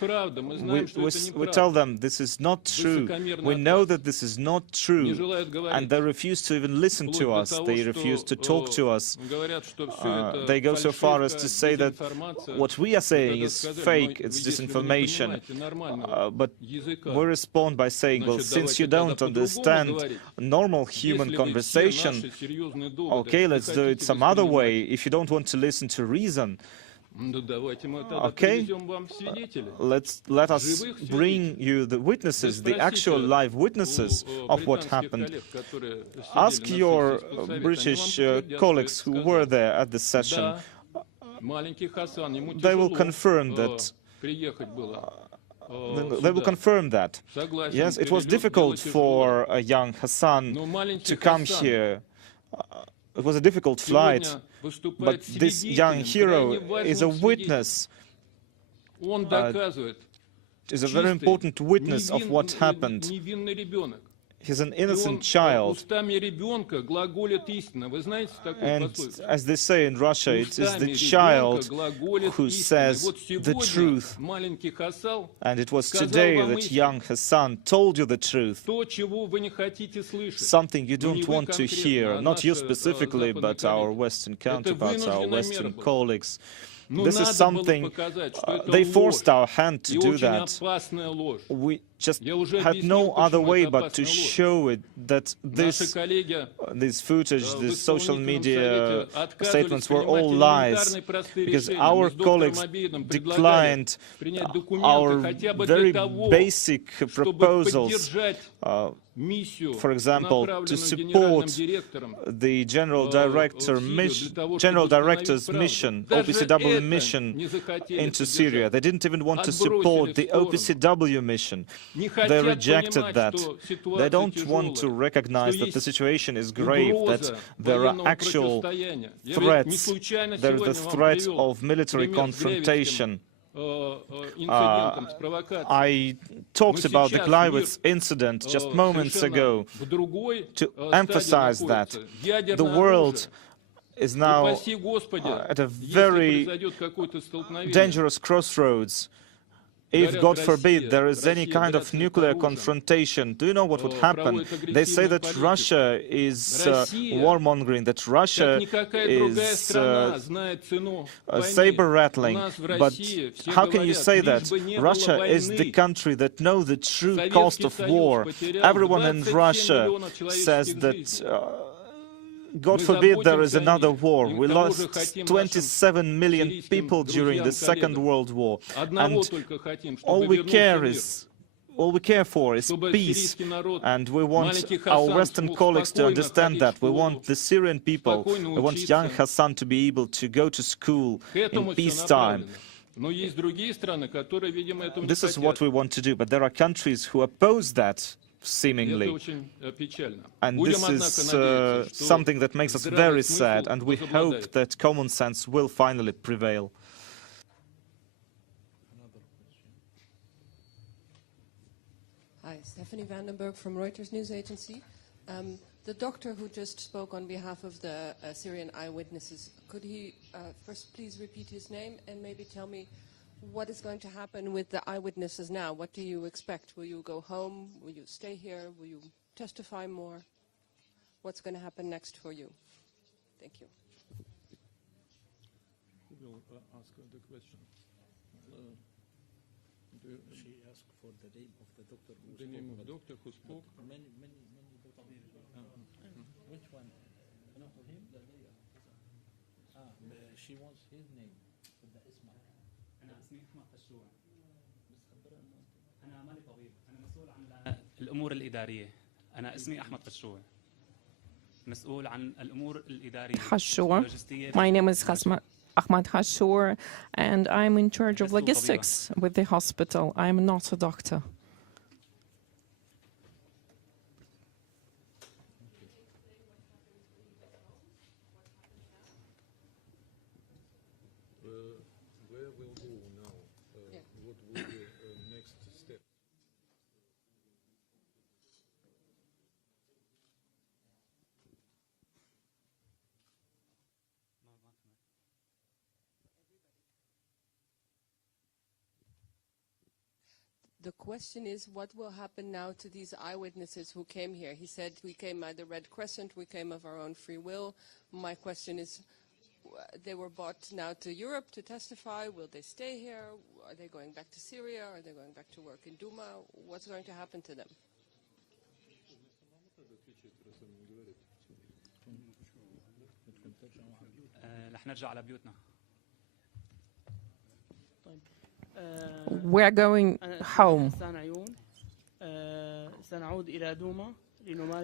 We tell them this is not true. We know that this is not true. And they refuse to even listen to us. They refuse to talk to us. They go so far as to say that what we are saying is fake, it's disinformation. But we respond by saying, well, since you don't understand normal human conversation, okay, let's do it some other way. If you don't want to listen to reason, okay, let us bring you the witnesses, the actual live witnesses of what happened. Ask your British colleagues who were there at the session. They will confirm that. They will confirm that. Yes, it was difficult for a young Hassan to come here. It was a difficult flight, but this young hero is a witness, is a very important witness of what happened. He's an innocent child. And as they say in Russia, it is the child who says the truth. And it was today that young Hassan told you the truth. Something you don't want to hear, not you specifically, but our Western counterparts, our Western colleagues. This is something, they forced our hand to do that. just had no other way but to show it that this footage, these social media statements were all lies, because our colleagues declined our very basic proposals, for example, to support the General Director's mission, OPCW mission into Syria. They didn't even want to support the OPCW mission. They rejected that. They don't want to recognize that the situation is grave, that there are actual threats. There is the threat of military confrontation. I talked about the Gleiwitz incident just moments ago to emphasize that the world is now at a very dangerous crossroads. If, God forbid, there is any kind of nuclear confrontation, do you know what would happen? They say that Russia is warmongering, that Russia is saber-rattling. But how can you say that? Russia is the country that knows the true cost of war. Everyone in Russia says that God forbid there is another war. We lost 27 million people during the Second World War, and all we care for is peace, and we want our Western colleagues to understand that. We want the Syrian people, we want young Hassan to be able to go to school in peacetime. This is what we want to do, but there are countries who oppose that, seemingly. And this is something that makes us very sad, and we hope that common sense will finally prevail. Hi, Stephanie Vandenberg from Reuters News Agency. The doctor who just spoke on behalf of the Syrian eyewitnesses, could he first please repeat his name and maybe tell me what is going to happen with the eyewitnesses now? What do you expect? Will you go home? Will you stay here? Will you testify more? What's going to happen next for you? Thank you. Who will ask the question? She asked for the name of the doctor who spoke. The name of the doctor who spoke? Many doctors. Which one? No, for him? She wants his name. أنا مالي طبيب، أنا مسؤول عن الأمور الإدارية. أنا اسمي أحمد خشوع. مسؤول عن الأمور الإدارية. My name is Ahmad Khashur, and I'm in charge of logistics with the hospital. I'm not a doctor. Where will go now? What will be next step? The question is, what will happen now to these eyewitnesses who came here? He said, we came by the Red Crescent, we came of our own free will. My question is, they were brought now to Europe to testify. Will they stay here? Are they going back to Syria? Are they going back to work in Douma? What's going to happen to them? رح نرجع على بيوتنا. We're going home.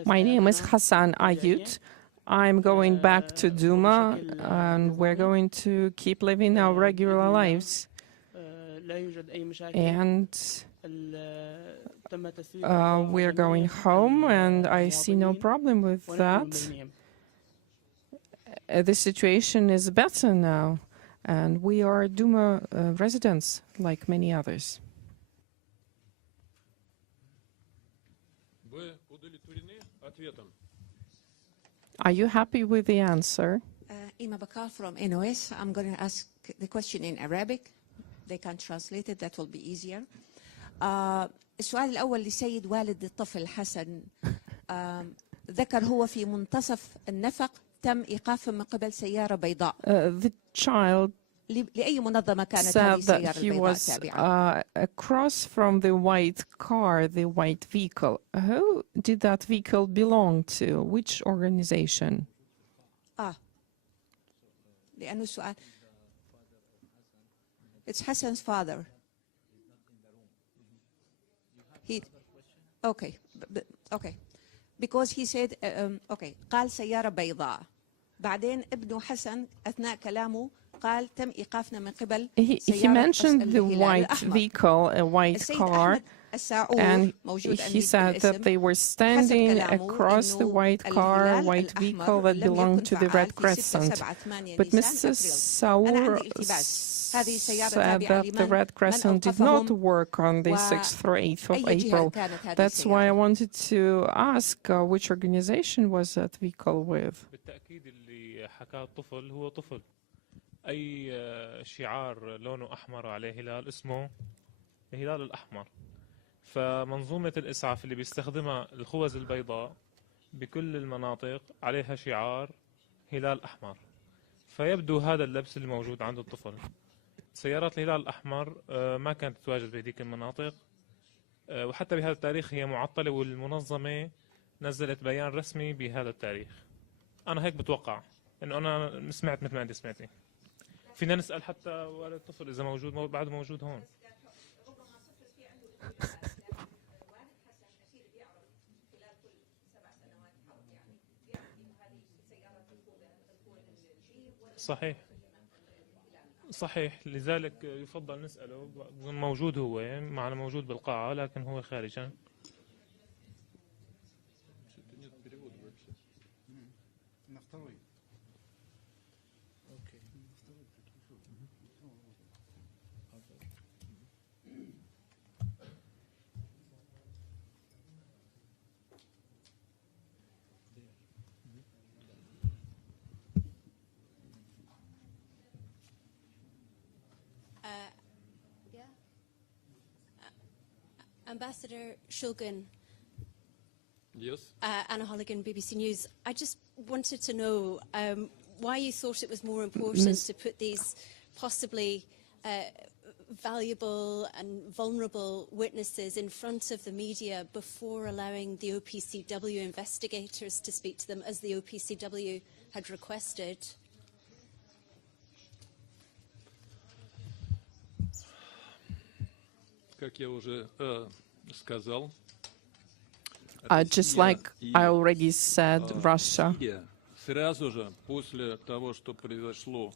My name is Hassan Diab. I'm going back to Douma, and we're going to keep living our regular lives. And we're going home, and I see no problem with that. The situation is better now, and we are Douma residents like many others. Are you happy with the answer? Ima Bakal from NOS. I'm going to ask the question in Arabic. They can translate it, that will be easier. السؤال الأول لسيد والد الطفل حسن. ذكر هو في منتصف النفق تم إيقافه من قبل سيارة بيضاء. The child said that he was across from the white car, the white vehicle. Who did that vehicle belong to? Which organization? It's Hassan's father. Okay. Because he said, okay, قال سيارة بيضاء. بعدين ابنه حسن أثناء كلامه قال تم إيقافنا من قبل He mentioned the white vehicle, a white car, and he said that they were standing across the white car, white vehicle that belonged to the Red Crescent. But Mr. Saur said that the Red Crescent did not work on the 6th or 8th of April. That's why I wanted to ask which organization was that vehicle with? أي شعار لونه أحمر عليه هلال اسمه الهلال الأحمر. فمنظومة الإسعاف اللي بيستخدمها الخوذ البيضاء بكل المناطق عليها شعار هلال أحمر. فيبدو هذا اللبس اللي موجود عند الطفل. سيارات الهلال الأحمر ما كانت تتواجد بهذيك المناطق، وحتى بهذا التاريخ هي معطلة، والمنظمة نزلت بيان رسمي بهذا التاريخ. أنا هيك بتوقع، إنه أنا سمعت مثل ما أنت سمعتي. فينا نسأل حتى والد الطفل إذا موجود بعده موجود هون. صحيح لذلك يفضل نسأله. موجود هو معنا، موجود بالقاعة لكن هو خارجا. Ambassador Shulgin. Yes. Anna Holligan, BBC News. I just wanted to know why you thought it was more important to put these possibly valuable and vulnerable witnesses in front of the media before allowing the OPCW investigators to speak to them, as the OPCW had requested. Как я уже сказал, just like I already said, Russia,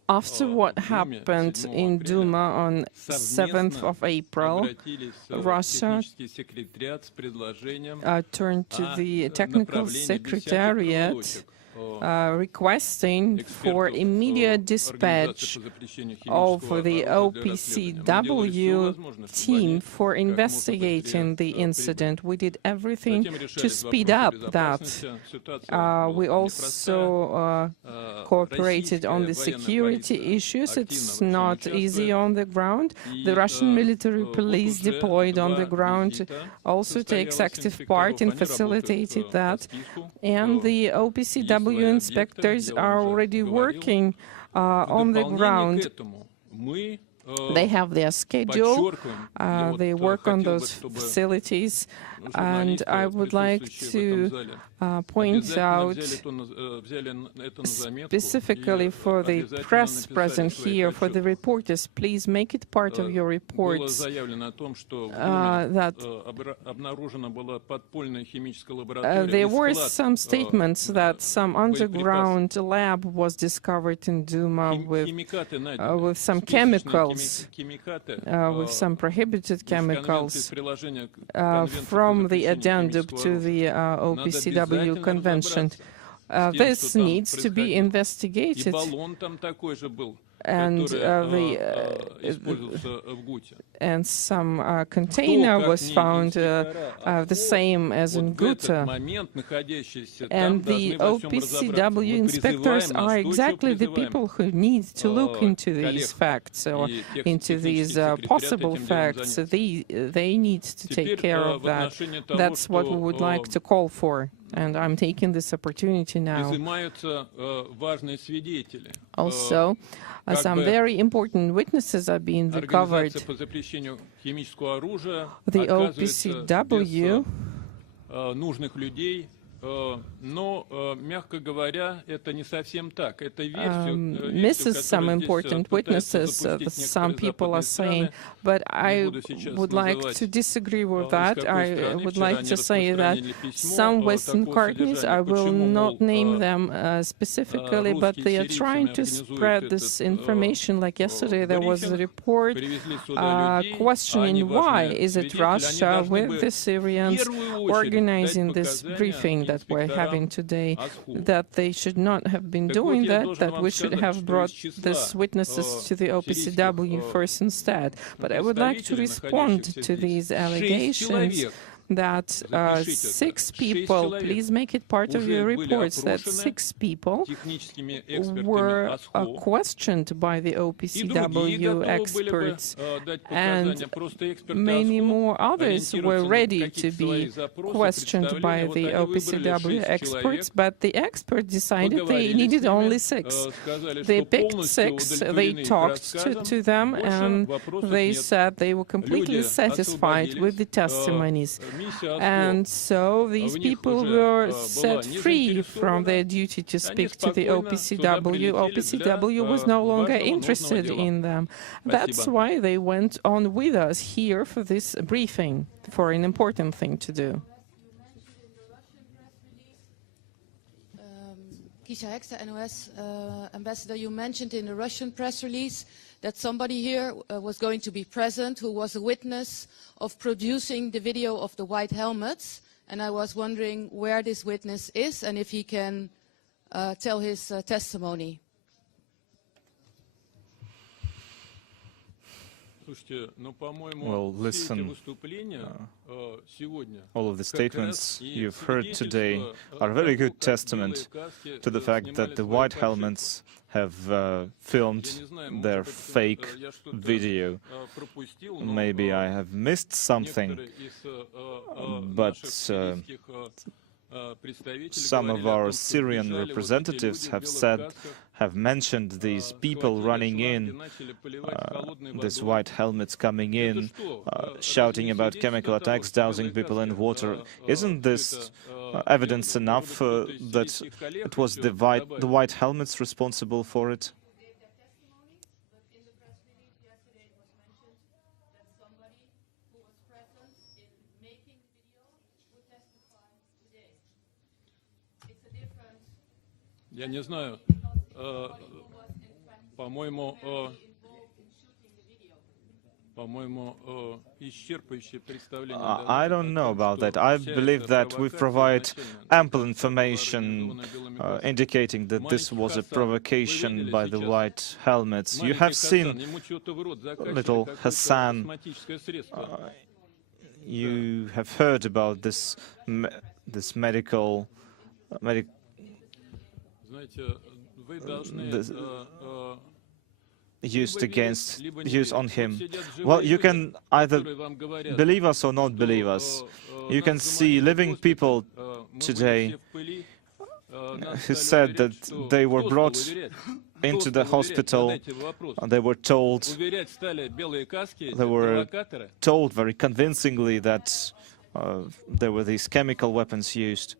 after what happened in Douma on 7th of April, Russia turned to the technical secretariat requesting for immediate dispatch of the OPCW team for investigating the incident. We did everything to speed up that. We also cooperated on the security issues. It's not easy on the ground. The Russian military police deployed on the ground also takes active part in facilitating that. And the OPCW inspectors are already working on the ground. They have their schedule, they work on those facilities, and I would like to point out specifically for the press present here, for the reporters, please make it part of your reports that there were some statements that some underground lab was discovered in Douma with some chemicals, with some prohibited chemicals from the addendum to the OPCW convention. This needs to be investigated. And some container was found the same as in Ghouta. And the OPCW inspectors are exactly the people who need to look into these facts or into these possible facts. They need to take care of that. That's what we would like to call for. And I'm taking this opportunity now also, some very important witnesses are being recovered. The OPCW misses some important witnesses, some people are saying, but I would like to disagree with that. I would like to say that some Western companies, I will not name them specifically, but they are trying to spread this information. Like yesterday, there was a report questioning why is it Russia with the Syrians organizing this briefing that we're having today, that they should not have been doing that, that we should have brought these witnesses to the OPCW first instead. But I would like to respond to these allegations that 6 people, please make it part of your reports, that 6 people were questioned by the OPCW experts, and many more others were ready to be questioned by the OPCW experts, but the experts decided they needed only 6. They picked 6, they talked to them, and they said they were completely satisfied with the testimonies. And so these people were set free from their duty to speak to the OPCW. OPCW was no longer interested in them. That's why they went on with us here for this briefing, for an important thing to do. Kisha Heksa, NOS ambassador, you mentioned in the Russian press release that somebody here was going to be present who was a witness of producing the video of the white helmets. And I was wondering where this witness is and if he can tell his testimony. Well, listen, all of the statements you've heard today are a very good testament to the fact that the white helmets have filmed their fake video. Maybe I have missed something, but some of our Syrian representatives have mentioned these people running in, these white helmets coming in, shouting about chemical attacks, dousing people in water. Isn't this evidence enough that it was the white helmets responsible for it? Я не знаю, по-моему, исчерпывающее представление. I don't know about that. I believe that we provide ample information indicating that this was a provocation by the white helmets. You have seen little Hassan. You have heard about this medical used on him. Well, you can either believe us or not believe us. You can see living people today who said that they were brought into the hospital. They were told very convincingly that there were these chemical weapons used.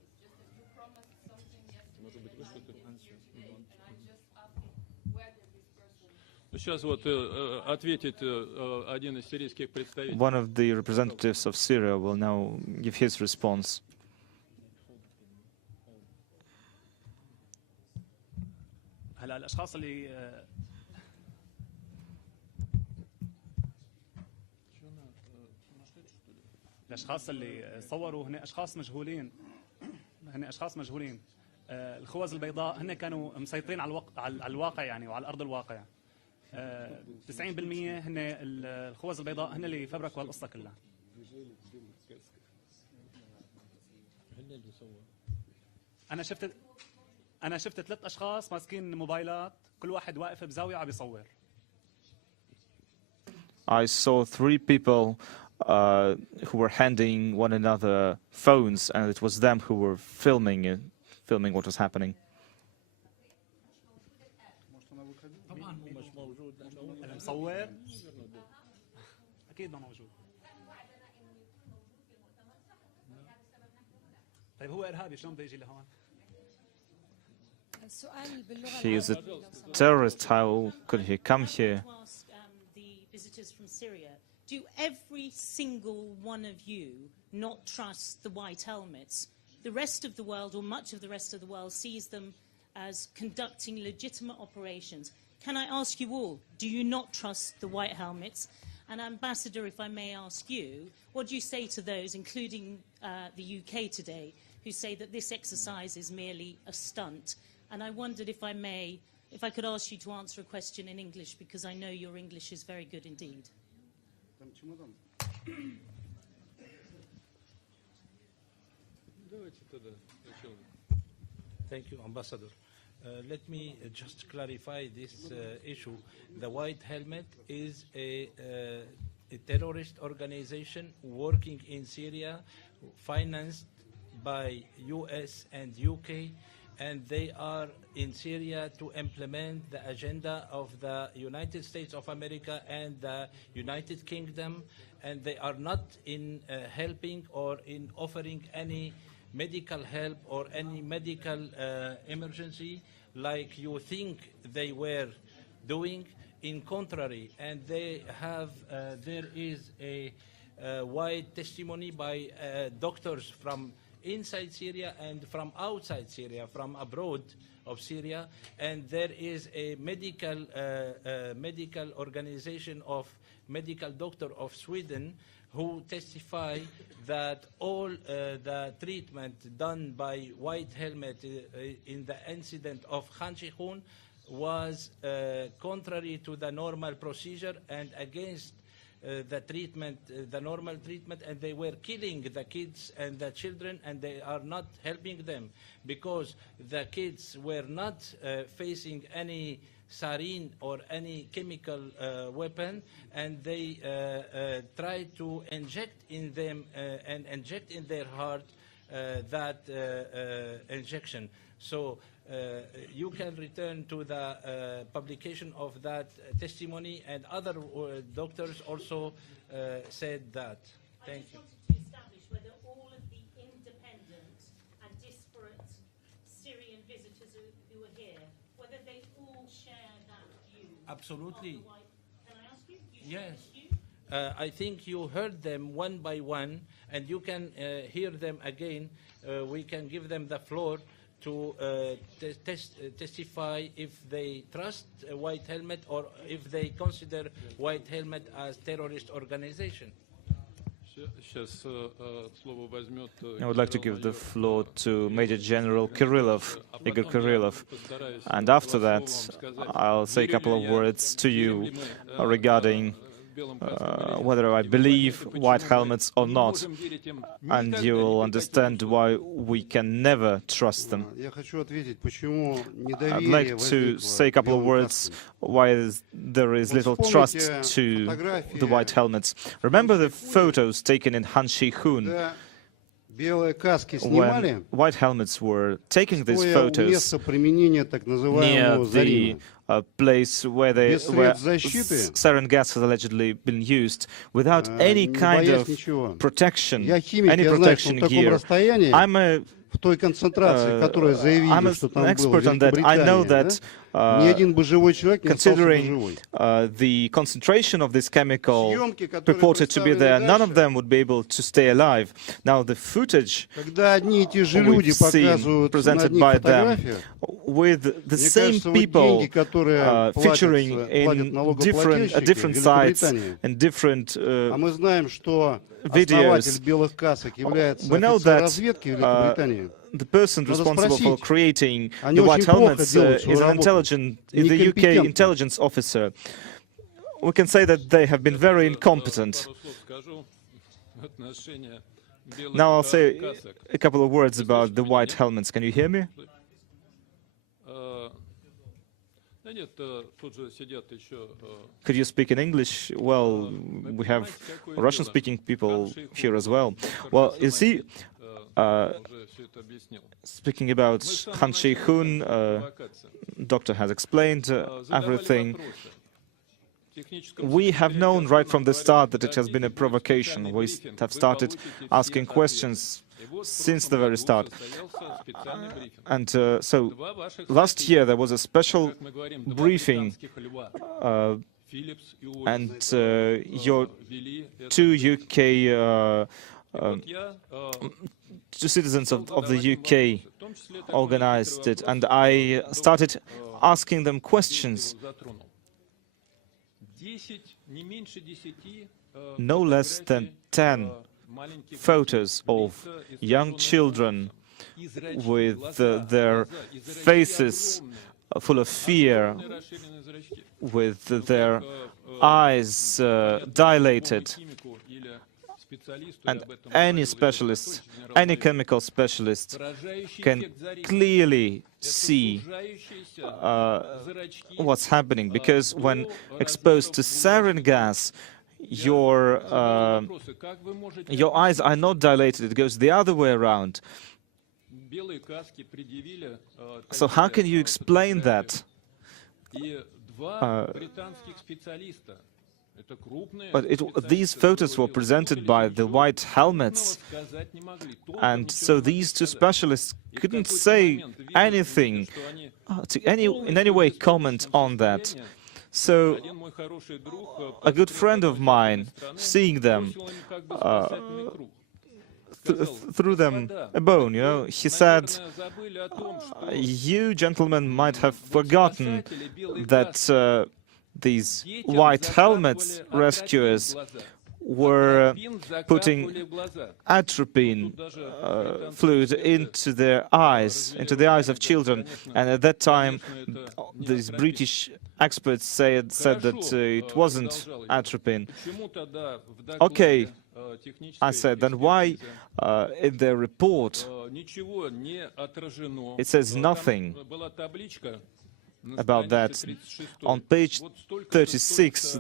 One of the representatives of Syria will now give his response. الاشخاص اللي صوروا هن اشخاص مجهولين. الخوذ البيضاء هن كانوا مسيطرين على الواقع يعني وعلى ارض الواقع. 90% هن الخوذ البيضاء هن اللي فبركوا هالقصه كلها. انا شفت 3 اشخاص ماسكين موبايلات، كل واحد واقف بزاويه عم بيصور. I saw 3 people who were handing one another phones, and it was them who were filming what was happening. He is a terrorist. How could he come here? The visitors from Syria, do every single one of you not trust the white helmets? The rest of the world, or much of the rest of the world, sees them as conducting legitimate operations. Can I ask you all, do you not trust the white helmets? And Ambassador, if I may ask you, what do you say to those, including the UK today, who say that this exercise is merely a stunt? And I wondered if I could ask you to answer a question in English, because I know your English is very good indeed. Thank you, Ambassador. Let me just clarify this issue. The White Helmet is a terrorist organization working in Syria, financed by US and UK, and they are in Syria to implement the agenda of the United States of America and the United Kingdom, and they are not in helping or in offering any medical help or any medical emergency like you think they were doing. In contrary, and they have, there is a wide testimony by doctors from inside Syria and from outside Syria, from abroad of Syria, and there is a medical organization of medical doctor of Sweden who testify that all the treatment done by White Helmet in the incident of Khan Sheikhoun was contrary to the normal procedure and against the treatment, the normal treatment, and they were killing the kids and the children, and they are not helping them because the kids were not facing any sarin or any chemical weapon, and they tried to inject in them and inject in their heart that injection. So you can return to the publication of that testimony, and other doctors also said that. Thank you. I just wanted to establish whether all of the independent and disparate Syrian visitors who are here, whether they all share that view. Absolutely. Can I ask you? Yes. I think you heard them one by one, and you can hear them again. We can give them the floor to testify if they trust White Helmet or if they consider White Helmet as terrorist organization. I would like to give the floor to Major General Kirillov, Igor Kirillov, and after that I'll say a couple of words to you regarding whether I believe white helmets or not, and you will understand why we can never trust them. I'd like to say a couple of words why there is little trust to the white helmets. Remember the photos taken in Khan Sheikhoun? When white helmets were taking these photos near the place where sarin gas has allegedly been used, without any kind of protection, any protection gear. I'm an expert on that. I know that considering the concentration of this chemical purported to be there, none of them would be able to stay alive. Now the footage we've seen presented by them with the same people featuring in different sites and different videos. We know that the person responsible for creating the white helmets is the UK intelligence officer. We can say that they have been very incompetent. Now I'll say a couple of words about the white helmets. Can you hear me? Could you speak in English? Well, we have Russian-speaking people here as well. Well, you see, speaking about Khan Sheikhoun, doctor has explained everything. We have known right from the start that it has been a provocation. We have started asking questions since the very start. And so last year there was a special briefing and your two citizens of the UK organized it, and I started asking them questions. No less than 10 photos of young children with their faces full of fear, with their eyes dilated. And any specialist, any chemical specialist can clearly see what's happening, because when exposed to sarin gas, your eyes are not dilated, it goes the other way around. So how can you explain that? But these photos were presented by the white helmets, and so these two specialists couldn't say anything, in any way comment on that. So a good friend of mine, seeing them, threw them a bone, you know. He said, you gentlemen might have forgotten that these white helmets rescuers were putting atropine fluid into their eyes, into the eyes of children. And at that time, these British experts said that it wasn't atropine. Okay, I said, then why in their report it says nothing about that? On page 36,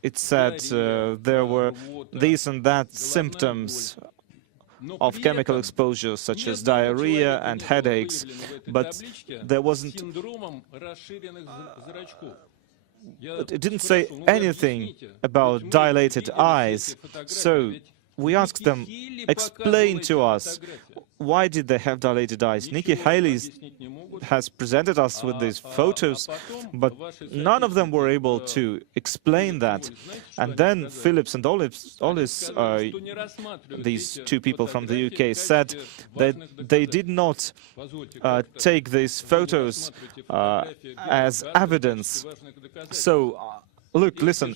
it said there were these and that symptoms of chemical exposure, such as diarrhea and headaches, but there wasn't. It didn't say anything about dilated eyes. So we asked them, explain to us, why did they have dilated eyes? Nikki Haley has presented us with these photos, but none of them were able to explain that. And then Phillips and Ollis, these two people from the UK, said that they did not take these photos as evidence. So, look, listen,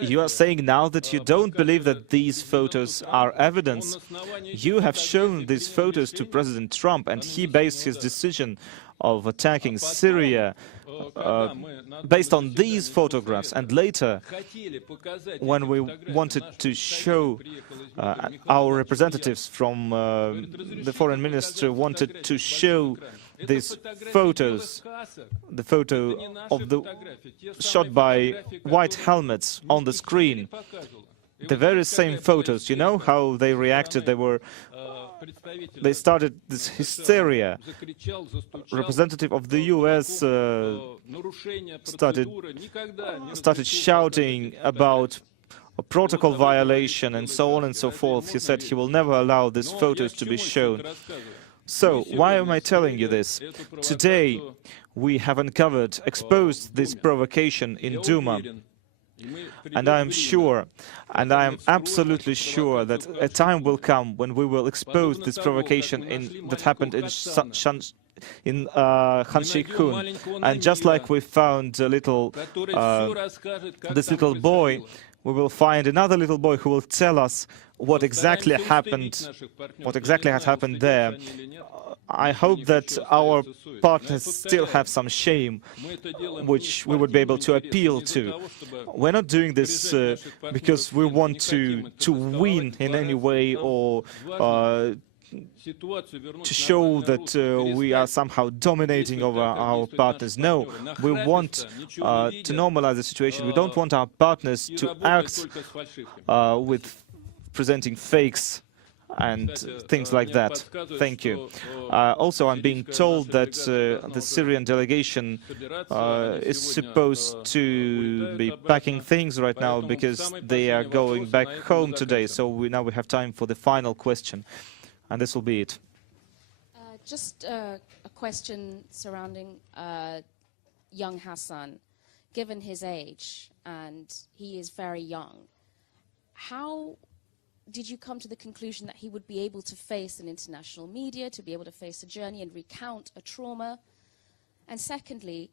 you are saying now that you don't believe that these photos are evidence. You have shown these photos to President Trump, and he based his decision of attacking Syria based on these photographs. And later, when we wanted to show, our representatives from the foreign ministry wanted to show these photos, the photo of the shot by white helmets on the screen, the very same photos. You know how they reacted? They started this hysteria. Representative of the US started shouting about a protocol violation and so on and so forth. He said he will never allow these photos to be shown. So, why am I telling you this? Today, we have uncovered, exposed this provocation in Duma. And I am sure, and I am absolutely sure, that a time will come when we will expose this provocation that happened in Khan Sheikhoun. And just like we found a this little boy, we will find another little boy who will tell us what exactly happened, has happened there. I hope that our partners still have some shame, which we would be able to appeal to. We're not doing this because we want to win in any way, or to show that we are somehow dominating over our partners. No, we want to normalize the situation. We don't want our partners to act with presenting fakes and things like that. Thank you. Also, I'm being told that the Syrian delegation is supposed to be packing things right now because they are going back home today. So now we have time for the final question, and this will be it. Just a question surrounding young Hassan. Given his age, and he is very young, how did you come to the conclusion that he would be able to face an international media, to be able to face a journey and recount a trauma? And secondly,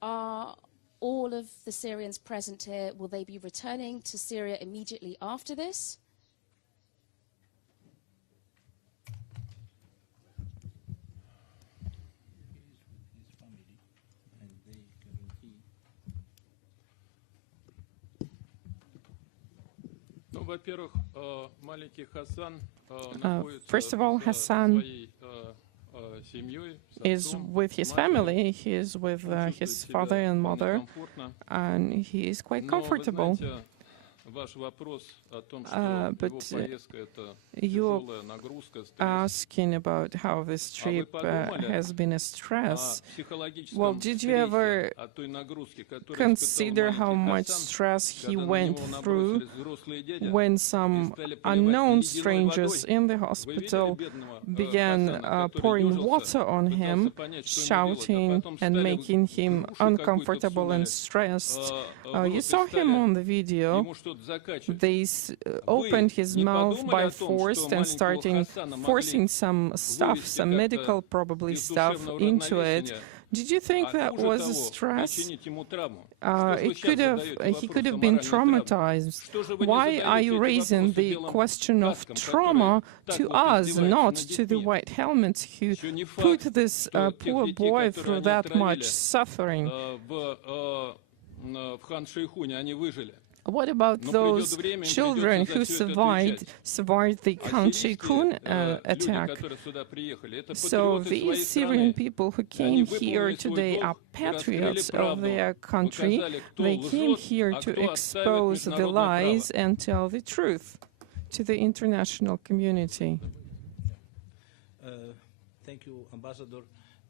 are all of the Syrians present here, will they be returning to Syria immediately after this? First of all, Hassan is with his family. He is with his father and mother, and he is quite comfortable. But you're asking about how this trip has been a stress. Well, did you ever consider how much stress he went through when some unknown strangers in the hospital began pouring water on him, shouting and making him uncomfortable and stressed? You saw him on the video. They opened his mouth by force and starting forcing some stuff, some medical probably stuff into it. Did you think that was a stress? He could have been traumatized. Why are you raising the question of trauma to us, not to the white helmets who put this poor boy through that much suffering? What about those children who survived the Khan Sheikhoun attack? So these Syrian people who came here today are patriots of their country. They came here to expose the lies and tell the truth to the international community. Thank you, Ambassador.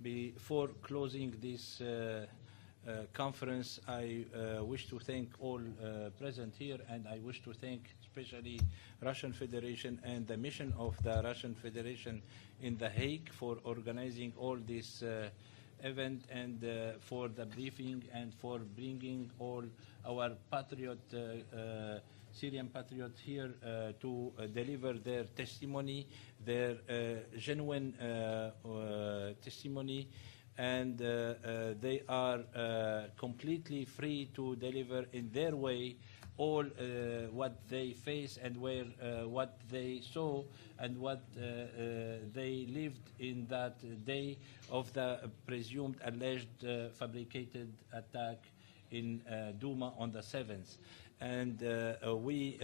Before closing this conference, I wish to thank all present here, and I wish to thank especially Russian Federation and the mission of the Russian Federation in The Hague for organizing all this event and for the briefing and for bringing all our Syrian patriots here to deliver their testimony, their genuine testimony. And they are completely free to deliver in their way all what they face and what they saw and what they lived in that day of the presumed alleged fabricated attack in Douma on the 7th. And we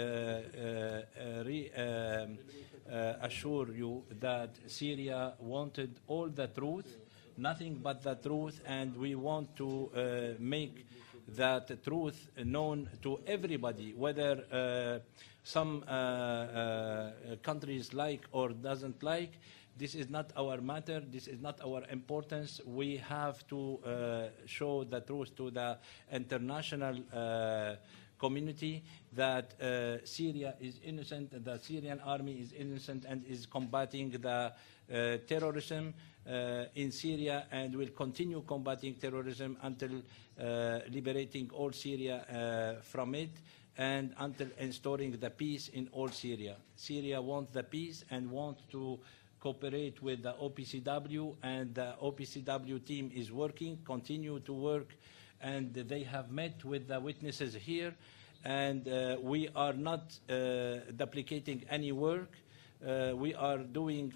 assure you that Syria wanted all the truth, nothing but the truth, and we want to make that truth known to everybody, whether some countries like or doesn't like. This is not our matter, this is not our importance. We have to show the truth to the international community that Syria is innocent, the Syrian army is innocent and is combating the terrorism in Syria, and will continue combating terrorism until liberating all Syria from it, and until installing the peace in all Syria. Syria wants the peace and wants to cooperate with the OPCW, and the OPCW team is working, continue to work, and they have met with the witnesses here, and we are not duplicating any work. We are doing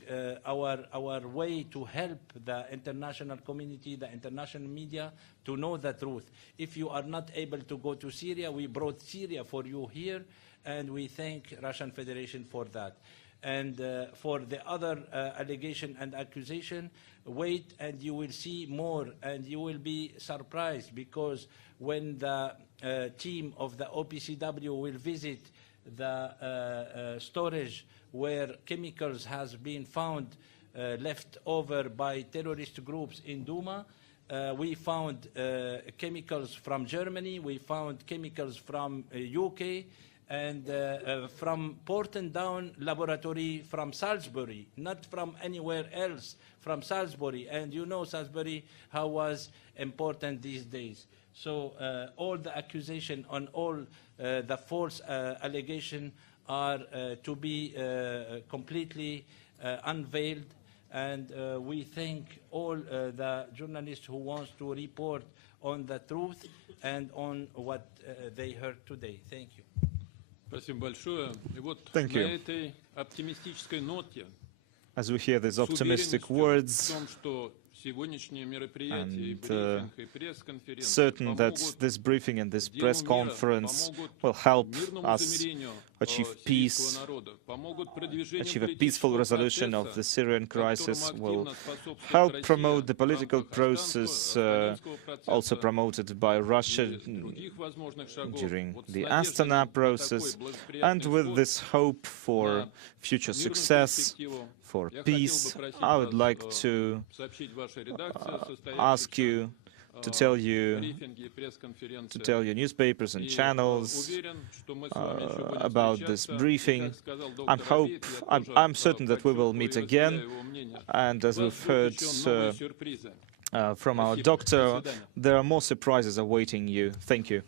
our way to help the international community, the international media, to know the truth. If you are not able to go to Syria, we brought Syria for you here, and we thank Russian Federation for that. And for the other allegation and accusation, wait and you will see more, and you will be surprised, because when the team of the OPCW will visit the storage where chemicals has been found left over by terrorist groups in Douma, we found chemicals from Germany, we found chemicals from UK, and from Porton Down laboratory from Salisbury, not from anywhere else, from Salisbury. And you know Salisbury, how was important these days. So all the accusation on all the false allegation are to be completely unveiled. And we thank all the journalists who want to report on the truth and on what they heard today. Thank you. Thank you. As we hear these optimistic words, and certain that this briefing and this press conference will help us achieve peace, achieve a peaceful resolution of the Syrian crisis, will help promote the political process also promoted by Russia during the Astana process, and with this hope for future success, for peace, I would like to ask you to tell your newspapers and channels about this briefing. I'm certain that we will meet again, and as we've heard from our doctor, there are more surprises awaiting you. Thank you.